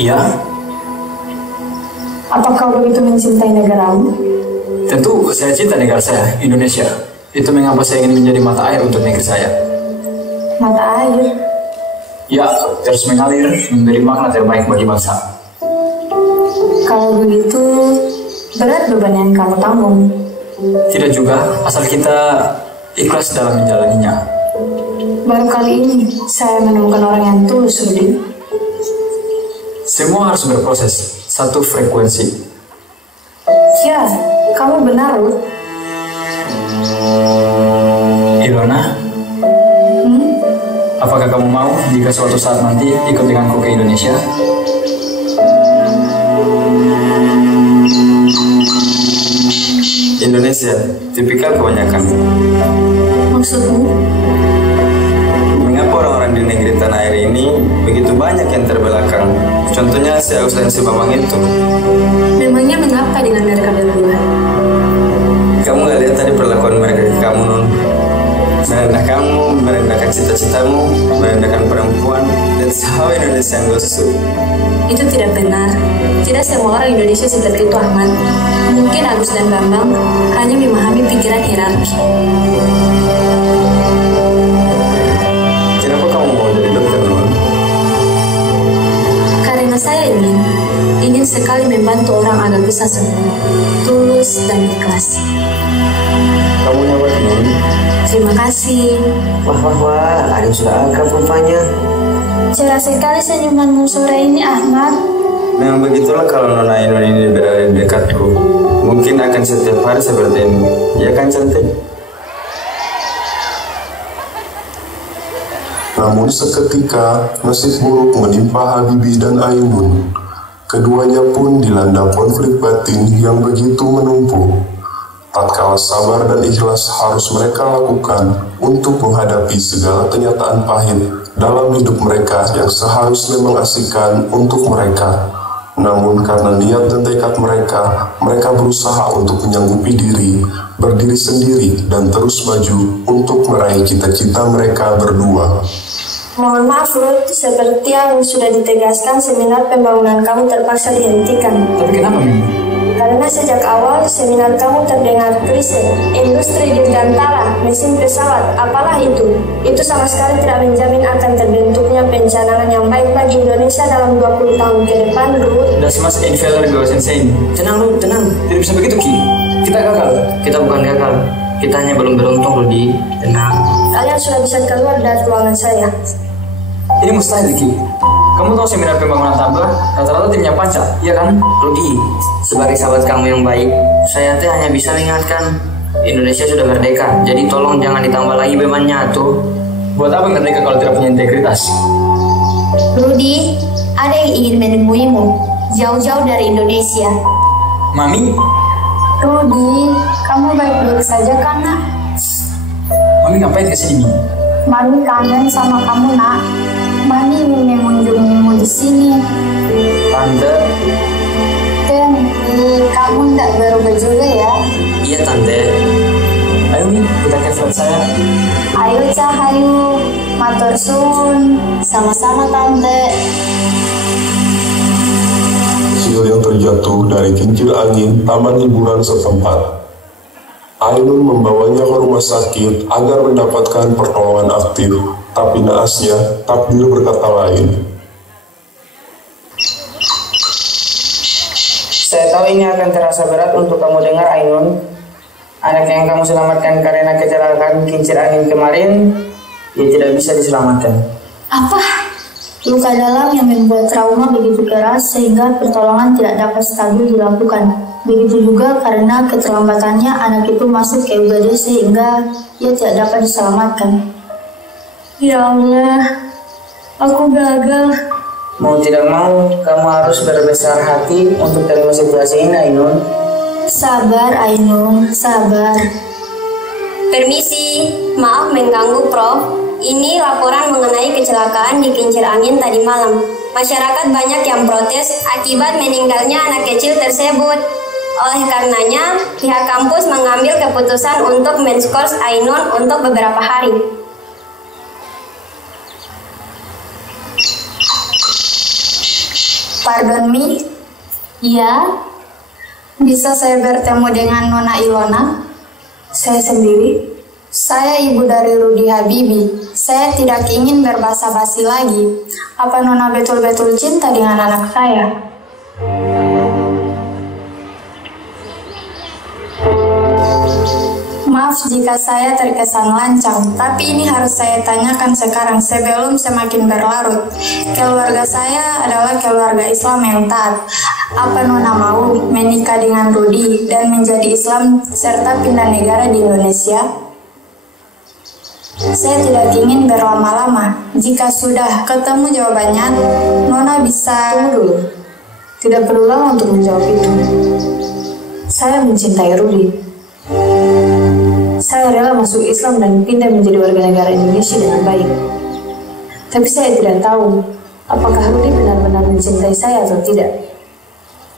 Iya. Apa kau begitu mencintai negaramu? Tentu saya cinta negara saya, Indonesia. Itu mengapa saya ingin menjadi mata air untuk negeri saya. Mata air? Ya, terus mengalir, memberi makna terbaik bagi bangsa. Kalau begitu, berat beban yang kamu tanggung. Tidak juga, asal kita ikhlas dalam menjalaninya. Baru kali ini, saya menemukan orang yang tulus, Rudy. Semua harus berproses, satu frekuensi. Ya, kamu benar, Ruth. Ilona, apakah kamu mau jika suatu saat nanti ikut denganku ke Indonesia? Indonesia, tipikal kebanyakan. Maksudmu? Mengapa orang-orang di negeri tanah air ini begitu banyak yang terbelakang? Contohnya si Agus dan si Bambang itu. Memangnya mengapa dengan mereka berdua? Kamu gak lihat tadi perlakuan mereka ke kamu, Nun? Merendah kamu, merendahkan cita-citamu, merendahkan perempuan. Dan That's how Indonesia goes to. Itu tidak benar. Tidak semua orang Indonesia seperti itu, Ahmad. Mungkin Agus dan Bambang hanya memahami pikiran hierarki. Kenapa kamu mau jadi dokter, Non? Karena saya ingin sekali membantu orang agar bisa sembuh, tulus dan ikhlas. Kamu nyawa, Non? Terima kasih. Wah, ada yang sudah akrab rupanya. Cerah sekali senyumanmu sore ini, Ahmad. Memang begitulah kalau Nona Ainun ini berada di dekatku. Mungkin akan setiap hari seperti ini. Ya kan, cantik? Namun seketika nasib buruk menimpa Habibie dan Ainun. Keduanya pun dilanda konflik batin yang begitu menumpuk. Tatkala sabar dan ikhlas harus mereka lakukan untuk menghadapi segala kenyataan pahit dalam hidup mereka yang seharusnya mengasihkan untuk mereka. Namun karena niat dan tekad mereka berusaha untuk menyanggupi diri, berdiri sendiri dan terus maju untuk meraih cita-cita mereka berdua. Mohon maaf, Ruth. Seperti yang sudah ditegaskan, seminar pembangunan kamu terpaksa dihentikan. Tapi kenapa, Mimi? Karena sejak awal seminar kamu terdengar klise, industri dirgantara, mesin pesawat, apalah itu sama sekali tidak menjamin akan terbentuknya pencanangan yang baik bagi Indonesia dalam 20 tahun ke depan, Ruth. Das mas infeller goes insane. Tenang, Ruth, tenang. Tidak bisa begitu, Ki. Kita gagal. Kita bukan gagal. Kita hanya belum beruntung, Rudi. Tenang. Kalian sudah bisa keluar dari ruangan saya. Ini mustahil, Ki. Kamu tahu seminar pembangunan tambah rata-rata timnya Panca, iya kan? Rudi, sebagai sahabat kamu yang baik, saya hanya bisa mengingatkan Indonesia sudah merdeka, jadi tolong jangan ditambah lagi bebannya tuh. Buat apa merdeka kalau tidak punya integritas? Rudi, ada yang ingin menemuimu jauh-jauh dari Indonesia. Mami? Rudi, kamu baik-baik saja kan, Nak? Mami ngapain kesini? Mami kangen sama kamu, Nak. Mami ingin mengunjungimu di sini. Tante. Kamu tidak berubah juga ya? Iya, Tante. Ayo, Mi, kita ke flat saya. Ayo, Cahayu. Matur suwun. Sama-sama, Tante. Sil yang terjatuh dari kincir angin taman hiburan setempat. Ainun membawanya ke rumah sakit agar mendapatkan pertolongan aktif, tapi naasnya takdir berkata lain. Saya tahu ini akan terasa berat untuk kamu dengar, Ainun. Anak yang kamu selamatkan karena kecelakaan kincir angin kemarin, dia tidak bisa diselamatkan. Apa? Luka dalam yang membuat trauma begitu keras sehingga pertolongan tidak dapat stabil dilakukan. Begitu juga karena keterlambatannya anak itu masuk ke UGD sehingga ia tidak dapat diselamatkan. Ya Allah, aku gagal. Mau tidak mau, kamu harus berbesar hati untuk terima situasi ini, Ainun. Sabar, Ainun, sabar. Permisi, maaf mengganggu, Prof. Ini laporan mengenai kecelakaan di kincir angin tadi malam. Masyarakat banyak yang protes akibat meninggalnya anak kecil tersebut. Oleh karenanya, pihak kampus mengambil keputusan untuk men-skors Ainun untuk beberapa hari. Pardon me? Ya? Bisa saya bertemu dengan Nona Ilona? Saya sendiri. Saya ibu dari Rudi Habibie. Saya tidak ingin berbasa-basi lagi. Apa Nona betul-betul cinta dengan anak saya? Maaf jika saya terkesan lancang, tapi ini harus saya tanyakan sekarang sebelum semakin berlarut. Keluarga saya adalah keluarga Islam yang taat. Apa Nona mau menikah dengan Rudi dan menjadi Islam serta pindah negara di Indonesia? Saya tidak ingin berlama-lama. Jika sudah ketemu jawabannya, Nona bisa tunggu dulu. Tidak perlu lama untuk menjawab itu. Saya mencintai Rudi. Saya rela masuk Islam dan pindah menjadi warga negara Indonesia dengan baik. Tapi saya tidak tahu apakah Rudi benar-benar mencintai saya atau tidak.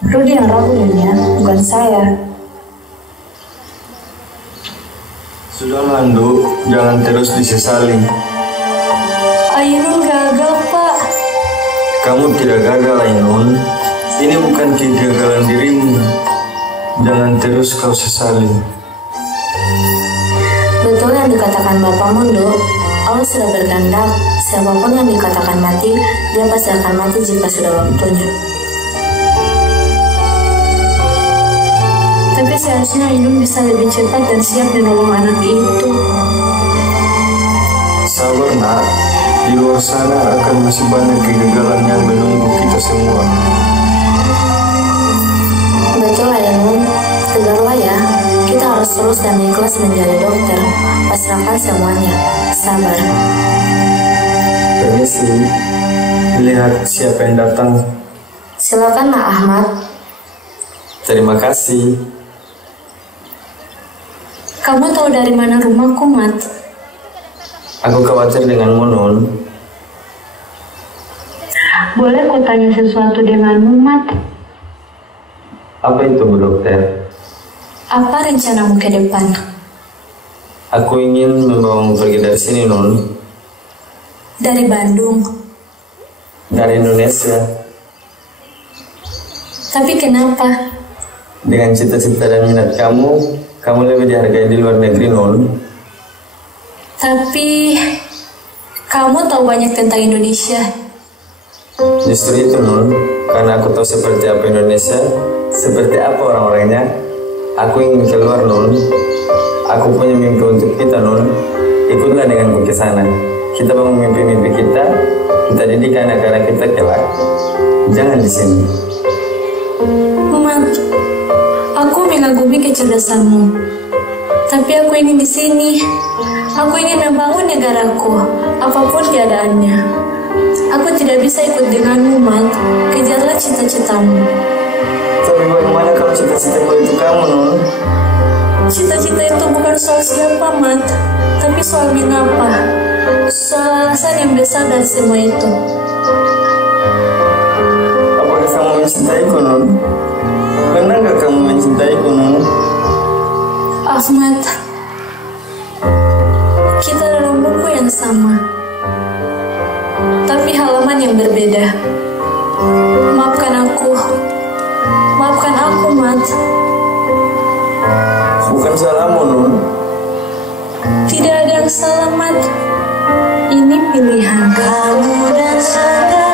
Rudi yang ragu dunia, bukan saya. Sudahlah, Nduk, jangan terus disesali. Ainun gagal, Pak. Kamu tidak gagal, Ainun. Ini bukan kegagalan dirimu. Jangan terus kau sesali. Betul yang dikatakan Bapakmu, Dok. Allah sudah berkehendak, siapapun yang dikatakan mati, dia pasti akan mati jika sudah waktunya. Tapi seharusnya Ainun bisa lebih cepat dan siap menolong anak itu. Sabar, nak. Di luar sana akan masih banyak kegagalan yang menunggu kita semua. Betul, Ainun. Tegarlah ya. Kita harus terus dan ikhlas menjadi dokter. Pasrahkan semuanya. Sabar. Permisi. Lihat siapa yang datang. Silakan, Nak Ahmad. Terima kasih. Kamu tahu dari mana rumahku, Mat? Aku khawatir denganmu, Nun. Boleh ku tanya sesuatu denganmu, Mat? Apa itu, Bu Dokter? Apa rencanamu ke depan? Aku ingin membawamu pergi dari sini, Nun. Dari Bandung. Dari Indonesia. Tapi kenapa? Dengan cita-cita dan minat kamu lebih dihargai di luar negeri, Nun. Tapi kamu tahu banyak tentang Indonesia. Justru itu, Nun. Karena aku tahu seperti apa Indonesia, seperti apa orang-orangnya. Aku ingin keluar, Nun. Aku punya mimpi untuk kita, Nun. Ikutlah denganku ke sana. Kita bangun mimpi-mimpi kita didik anak-anak kita kelak. Jangan di sini. Mat, aku mengagumi kecerdasanmu. Tapi aku ingin di sini. Aku ingin membangun negaraku, apapun keadaannya. Aku tidak bisa ikut denganmu, Mat. Kejarlah cita-citamu. Tapi bagaimana kalau cita-citaku itu kamu, Nun? Cita-cita itu bukan soal siapa, Mat, tapi soal mengapa. Soal alasan yang besar dari semua itu. Apakah kamu mencintaiku, Nun? Benar gak kamu mencintaiku, Nun? Ahmad, kita dalam buku yang sama, tapi halaman yang berbeda. Maafkan aku, Mat. Bukan salahmu, Nun. Tidak ada yang salah, Mat. Ini pilihan kamu dan saya.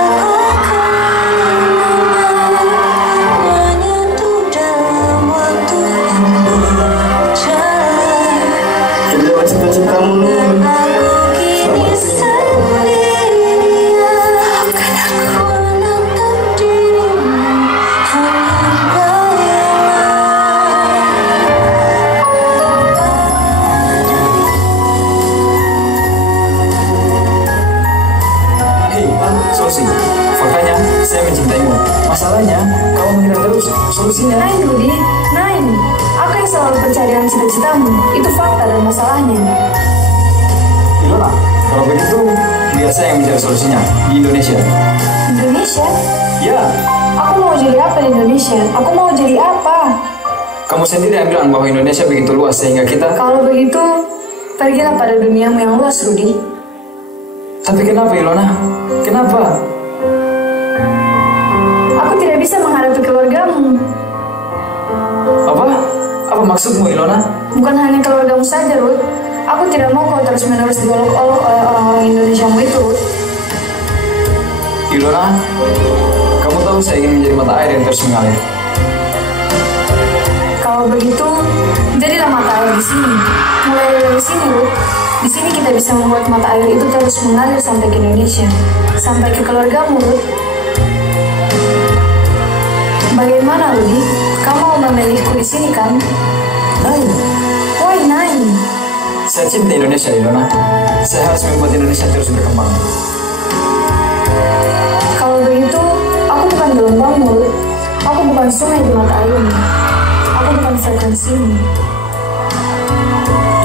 Cita-citamu, Nun. Solusi. Faktanya, saya mencintaimu. Masalahnya, kamu mengira terus. Solusinya. Nain, Rudi. Nain. Aku yang selalu percaya dengan cita-citamu. Itu fakta dan masalahnya. Ilona, kalau begitu, biar saya yang mencari solusinya di Indonesia. Indonesia? Ya. Aku mau jadi apa di Indonesia? Aku mau jadi apa? Kamu sendiri yang bilang bahwa Indonesia begitu luas sehingga kita... Kalau begitu, pergilah pada duniamu yang luas, Rudi. Tapi kenapa, Ilona? Kenapa? Aku tidak bisa menghadapi keluargamu. Apa maksudmu, Ilona? Bukan hanya keluargamu saja, Ruth. Aku tidak mau kau terus-menerus diolok-olok oleh orang-orang Indonesiamu itu, Ruth. Ilona, kamu tahu saya ingin menjadi mata air yang terus mengalir. Kalau begitu, jadilah mata air di sini. Mulai dari sini, Ruth. Di sini kita bisa membuat mata air itu terus mengalir sampai ke Indonesia, sampai ke keluargamu, Ruth. Bagaimana, Rudi? Kamu mau memilihku di sini, kan? Nain. Why, Nain? Saya cinta Indonesia, Ilona. Saya harus membuat Indonesia terus berkembang. Kalau begitu, aku bukan gelombangmu, Ruth. Aku bukan sungai di mata airmu. Aku bukan frekuensimu.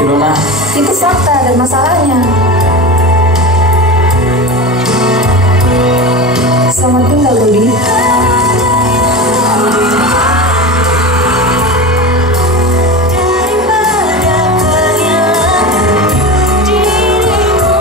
Ilona, itu fakta dan masalahnya. Selamat tinggal, Rudi. Dirimu,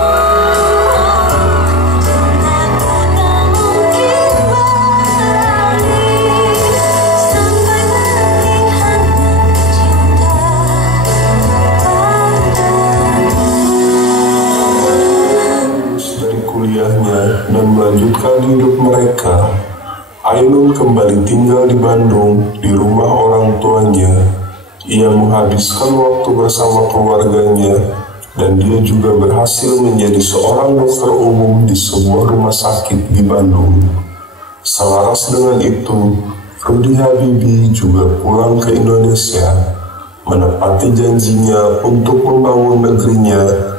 melanjutkan hidup mereka, Ainun kembali tinggal di Bandung di rumah orang tuanya. Ia menghabiskan waktu bersama keluarganya dan dia juga berhasil menjadi seorang dokter umum di sebuah rumah sakit di Bandung. Selaras dengan itu, Rudy Habibie juga pulang ke Indonesia, menepati janjinya untuk membangun negerinya,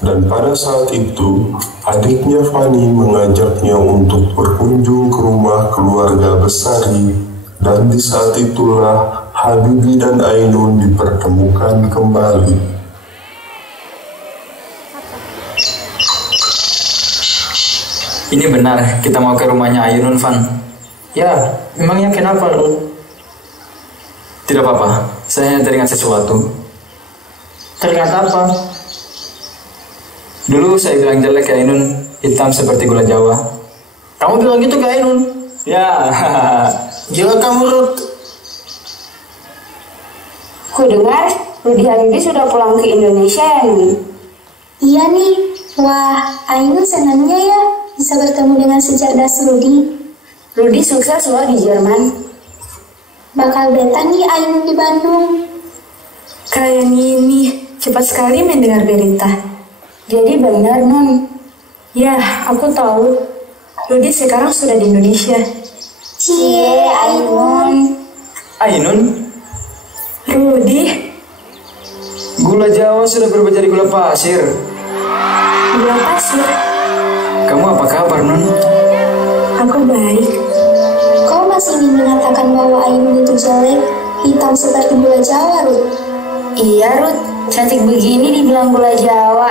dan pada saat itu, adiknya Fani mengajaknya untuk berkunjung ke rumah keluarga Besari, dan di saat itulah Habibie dan Ainun dipertemukan kembali. Ini benar, kita mau ke rumahnya Ainun, Van. Ya, memangnya kenapa, Rut? Tidak apa-apa, saya hanya teringat sesuatu. Teringat apa? Dulu saya bilang jelek ke Ainun, hitam seperti gula Jawa. Kamu bilang gitu ke Ainun? Ya. Gila kamu, Rut. Ku dengar Rudy Habibie sudah pulang ke Indonesia ya, Nun? Iya nih, wah Ainun senangnya ya bisa bertemu dengan secerdas Rudy. Rudy sukses loh di Jerman. Bakal beta nih Ainun di Bandung. Kayaknya ini cepat sekali mendengar berita. Jadi benar, Nun. Ya, aku tahu. Rudy sekarang sudah di Indonesia. Cie, Ainun. Ainun? Rudy? Gula Jawa sudah berubah jadi gula pasir. Gula pasir? Kamu apa kabar, Nun? Aku baik. Kau masih ingin mengatakan bahwa Ainun itu jelek, hitam seperti gula Jawa, Ruth? Iya, Ruth. Cantik begini dibilang gula Jawa.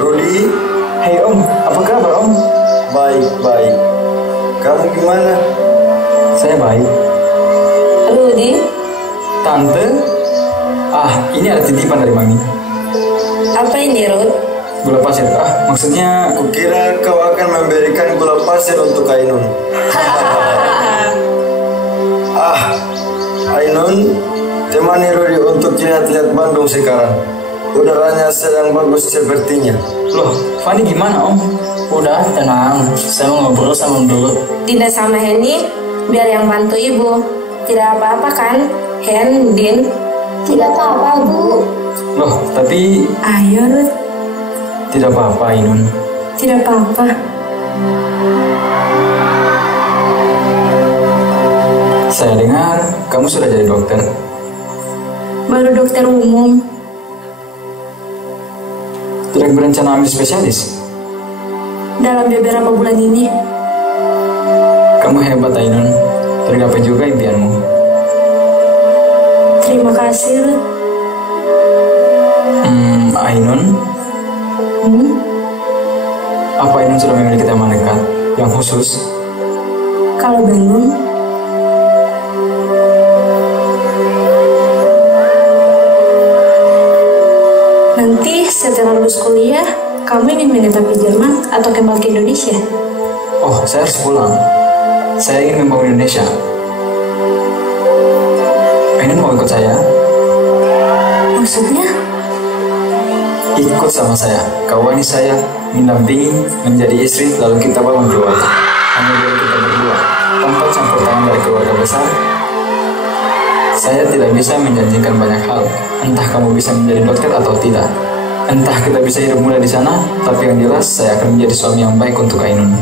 Rudy, Hei Om, apa kabar Om? baik. Kamu gimana? Saya baik. Rudy? Tante? Ini ada titipan dari Mami. Apa ini, Ruth? Gula pasir. Maksudnya... Kukira kau akan memberikan gula pasir untuk Ainun. Ainun, temani Rudy untuk lihat-lihat Bandung sekarang. Udaranya sedang bagus sepertinya. Loh, Fani gimana Om? Udah, tenang. Saya mau ngobrol sama Om dulu. Dinda sama Henny, biar yang bantu ibu. Tidak apa-apa kan, Hen, Din? Tidak apa-apa, Bu. Loh, tapi... Ayo, Ruth. Tidak apa-apa, Ainun. Tidak apa-apa. Saya dengar kamu sudah jadi dokter. Baru dokter umum. Tidak berencana ambil spesialis? Dalam beberapa bulan ini. Kamu hebat, Ainun. Tergapai juga impianmu. Terima kasih, Ruth. Ainun? Apa Ainun sudah memiliki teman dekat yang khusus? Kalau belum, nanti setelah lulus kuliah, kamu ingin menetap di Jerman atau kembali ke Indonesia? Oh, saya harus pulang. Saya ingin membangun Indonesia. Ainun mau ikut saya? Maksudnya? Ikut sama saya, kawani saya, mendampingi, menjadi istri, lalu kita bangun keluarga. Hanya dari kita berdua, tanpa campur tangan dari keluarga besar. Saya tidak bisa menjanjikan banyak hal. Entah kamu bisa menjadi dokter atau tidak. Entah kita bisa hidup mudah di sana, tapi yang jelas saya akan menjadi suami yang baik untuk Ainun.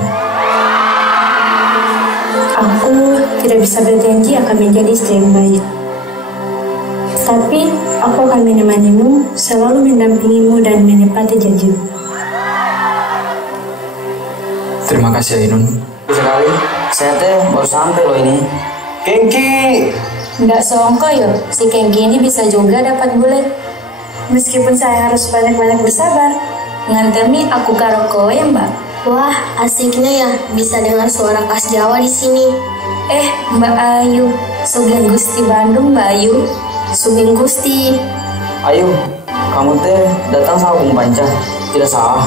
Aku tidak bisa berjanji akan menjadi istri yang baik. Tapi aku akan menemanimu, selalu mendampingimu dan menepati janjimu. Terima kasih Ainun. Sekali, saya teh baru sampai loh ini. Kengki! Nggak songko yo, si Kengki ini bisa juga dapat bule. Meskipun saya harus banyak-banyak bersabar. Ngantemi aku karo kowe, Mbak. Wah, asiknya ya bisa dengar suara khas Jawa di sini. Mbak Ayu, Sugeng Gusti Bandung, Mbak Ayu. Sugeng Gusti. Ayo, kamu teh datang sama Bung Panca. Tidak salah.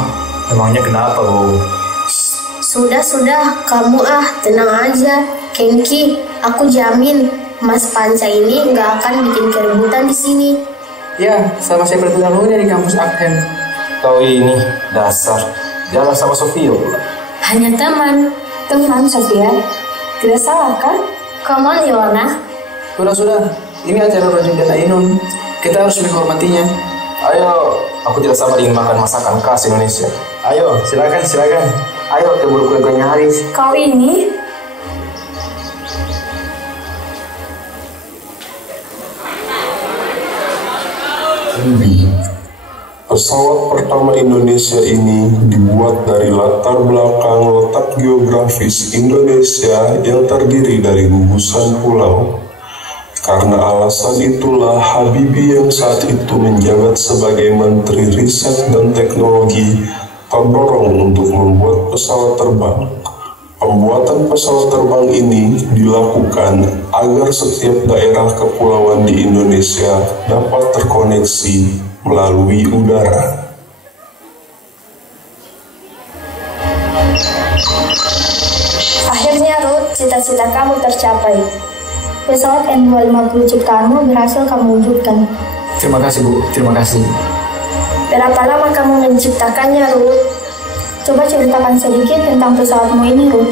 Emangnya kenapa, Bu? Sudah, kamu tenang aja. Kengki, aku jamin Mas Panca ini nggak akan bikin keributan di sini. Ya, sama seperti dahulu dari kampus Akhen. Kau ini dasar Jalan sama Sofia pula. Hanya teman. Teman, Sofia. Tidak salah kan? Come on, Ilona. Sudah. Ini acara Rodi dan Ainun. Kita harus menghormatinya. Ayo, aku tidak sabar ingin makan masakan khas Indonesia. Ayo, silakan. Ayo, keburu kue-kuenya habis. Kau ini? Pesawat pertama Indonesia ini dibuat dari latar belakang letak geografis Indonesia yang terdiri dari gugusan pulau. Karena alasan itulah Habibie yang saat itu menjabat sebagai Menteri Riset dan Teknologi terdorong untuk membuat pesawat terbang. Pembuatan pesawat terbang ini dilakukan agar setiap daerah kepulauan di Indonesia dapat terkoneksi melalui udara. Akhirnya, Ruth, cita-cita kamu tercapai. Pesawat N250 ciptaanmu berhasil kamu wujudkan. Terima kasih, Bu. Terima kasih. Berapa lama kamu menciptakannya, Ruth? Coba ceritakan sedikit tentang pesawatmu ini, Ruth.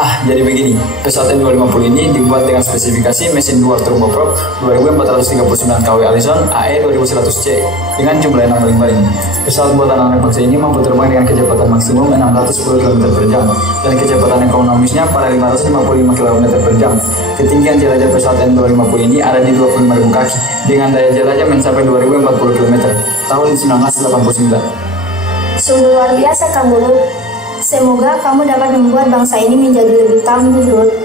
Jadi begini, pesawat N250 ini dibuat dengan spesifikasi mesin 2 turboprop 2439 kW Allison AE 2100C dengan jumlah 6 baling-baling. Pesawat buatan anak bangsa ini mampu terbang dengan kecepatan maksimum 610 km per jam dan kecepatan ekonomisnya pada 555 km per jam. Ketinggian jelajah pesawat N250 ini ada di 25.000 kaki dengan daya jelajah mencapai 2040 km tahun 1989. Sungguh luar biasa kamu, Ruth. Semoga kamu dapat membuat bangsa ini menjadi lebih tangguh, Ruth.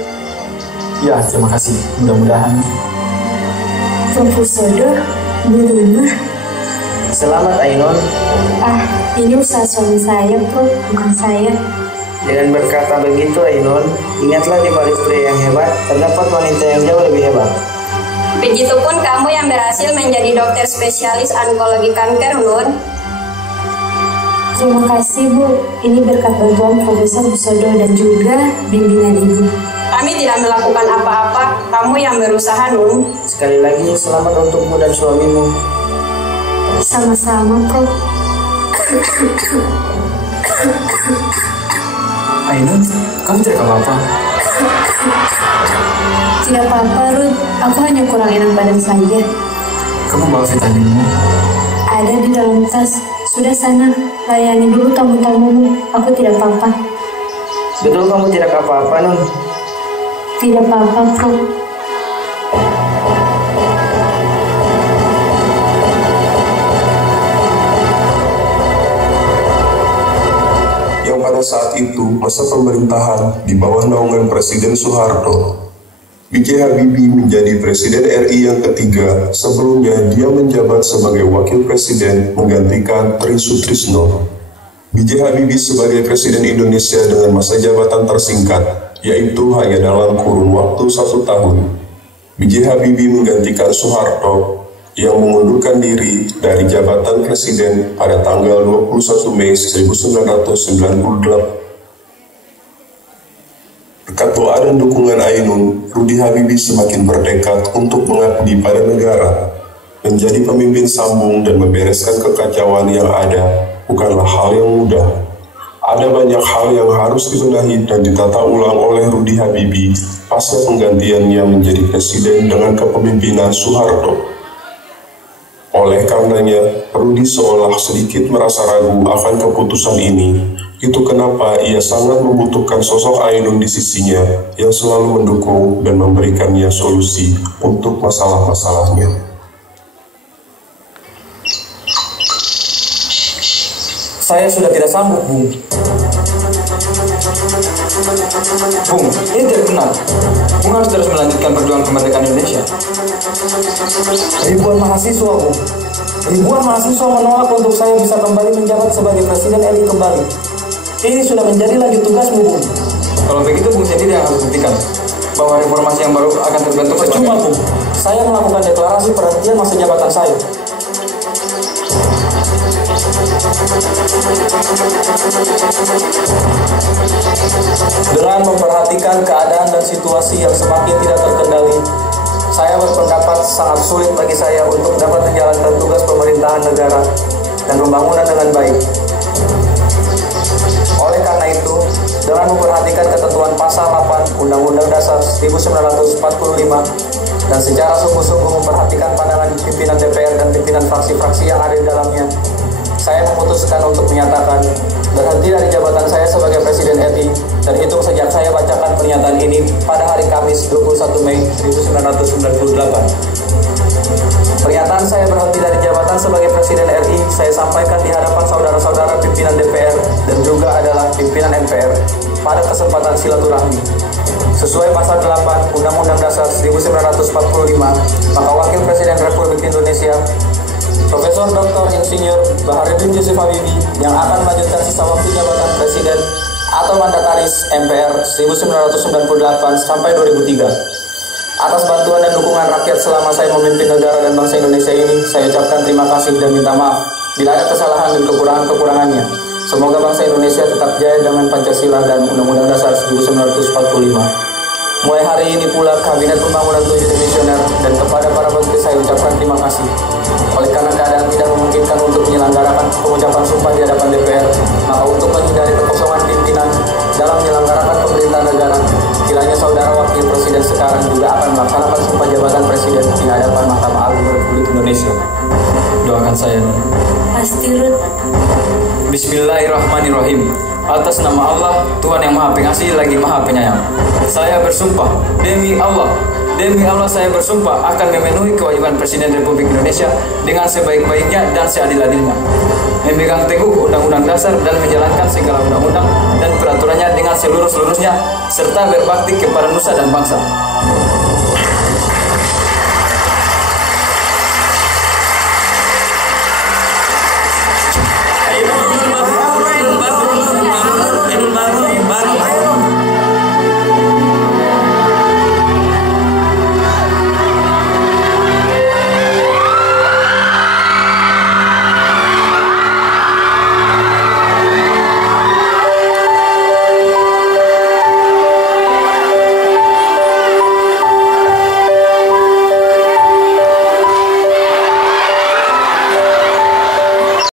Ya, terima kasih. Mudah-mudahan. Profesor, Bu rumah. Selamat, Ainun. Ini usaha suami saya, Prof, bukan saya. Dengan berkata begitu, Ainun, ingatlah di balik pria yang hebat, terdapat wanita yang jauh lebih hebat. Begitupun kamu yang berhasil menjadi dokter spesialis onkologi kanker, Nun. Terima kasih, Bu. Ini berkat bantuan Profesor Busodo dan juga bimbingan Ibu. Kami tidak melakukan apa-apa, kamu yang berusaha, Nun. Sekali lagi, selamat untukmu dan suamimu. Sama-sama, Prof. Ainun, kamu tidak apa-apa? Tidak apa-apa, Ruth. Aku hanya kurang enak badan saja. Kamu bawa vitaminmu? Ada di dalam tas. Sudah sana, layani dulu tamu-tamumu. Aku tidak apa-apa. Betul kamu tidak apa-apa, Nun? Tidak apa-apa, Prof. Yang pada saat itu masa pemerintahan di bawah naungan Presiden Soeharto. B.J. Habibie menjadi Presiden RI yang ketiga, sebelumnya dia menjabat sebagai Wakil Presiden menggantikan Tri Sutrisno. B.J. Habibie sebagai Presiden Indonesia dengan masa jabatan tersingkat, yaitu hanya dalam kurun waktu 1 tahun. B.J. Habibie menggantikan Soeharto yang mengundurkan diri dari jabatan Presiden pada tanggal 21 Mei 1998. Berkat doa dan dukungan Ainun, Rudi Habibie semakin bertekad untuk mengabdi pada negara. Menjadi pemimpin sambung dan membereskan kekacauan yang ada bukanlah hal yang mudah. Ada banyak hal yang harus dibenahi dan ditata ulang oleh Rudi Habibie pasca penggantiannya menjadi presiden dengan kepemimpinan Soeharto. Oleh karenanya, Rudi seolah sedikit merasa ragu akan keputusan ini. Itu kenapa ia sangat membutuhkan sosok Ainun di sisinya yang selalu mendukung dan memberikannya solusi untuk masalah-masalahnya. Saya sudah tidak sanggup, Bung. Bung, ini tidak benar. Bung harus terus melanjutkan perjuangan kemerdekaan Indonesia. Ribuan mahasiswa, Bung. Ribuan mahasiswa menolak untuk saya bisa kembali menjabat sebagai Presiden RI kembali. Ini sudah menjadi lagi tugasmu, Bung. Kalau begitu, Bung sendiri yang harus buktikan bahwa reformasi yang baru akan terbentuk. Percuma, Bung. Saya melakukan deklarasi perhentian masa jabatan saya. Dengan memperhatikan keadaan dan situasi yang semakin tidak terkendali, saya berpendapat sangat sulit bagi saya untuk dapat menjalankan tugas pemerintahan negara dan pembangunan dengan baik. Oleh karena itu, dengan memperhatikan ketentuan pasal 8 Undang-Undang Dasar 1945 dan secara sungguh-sungguh memperhatikan pandangan pimpinan DPR dan pimpinan fraksi-fraksi yang ada di dalamnya, saya memutuskan untuk menyatakan berhenti dari jabatan saya sebagai Presiden RI dan hitung sejak saya bacakan pernyataan ini pada hari Kamis 21 Mei 1998. Pernyataan saya berhenti dari jabatan sebagai Presiden RI saya sampaikan di hadapan saudara-saudara pimpinan DPR dan juga adalah pimpinan MPR pada kesempatan silaturahmi. Sesuai pasal 8 Undang-Undang Dasar 1945, maka Wakil Presiden Republik Indonesia Profesor Dr. Insinyur Baharudin Yusuf Habibie yang akan melanjutkan sisa waktu jabatan Presiden atau mandataris MPR 1998 sampai 2003. Atas bantuan dan dukungan rakyat selama saya memimpin negara dan bangsa Indonesia ini, saya ucapkan terima kasih dan minta maaf bila ada kesalahan dan kekurangan-kekurangannya. Semoga bangsa Indonesia tetap jaya dengan Pancasila dan Undang-Undang Dasar 1945. Mulai hari ini pula Kabinet Pembangunan 7 Demisioner dan kepada para menteri saya ucapkan terima kasih. Oleh karena keadaan tidak memungkinkan untuk menyelenggarakan pengucapan sumpah di hadapan DPR, maka untuk menghindari kekosongan pimpinan dalam menyelenggarakan pemerintahan negara, kiranya saudara Wakil Presiden sekarang juga akan melaksanakan sumpah jabatan Presiden di hadapan Mahkamah Agung Republik Indonesia. Doakan saya. Pasti, Ruth. Bismillahirrahmanirrahim. Atas nama Allah, Tuhan yang Maha Pengasih lagi Maha Penyayang, saya bersumpah demi Allah saya bersumpah akan memenuhi kewajiban Presiden Republik Indonesia dengan sebaik-baiknya dan seadil-adilnya, memegang teguh Undang-Undang Dasar dan menjalankan segala undang-undang dan peraturannya dengan seluruh-seluruhnya serta berbakti kepada nusa dan bangsa.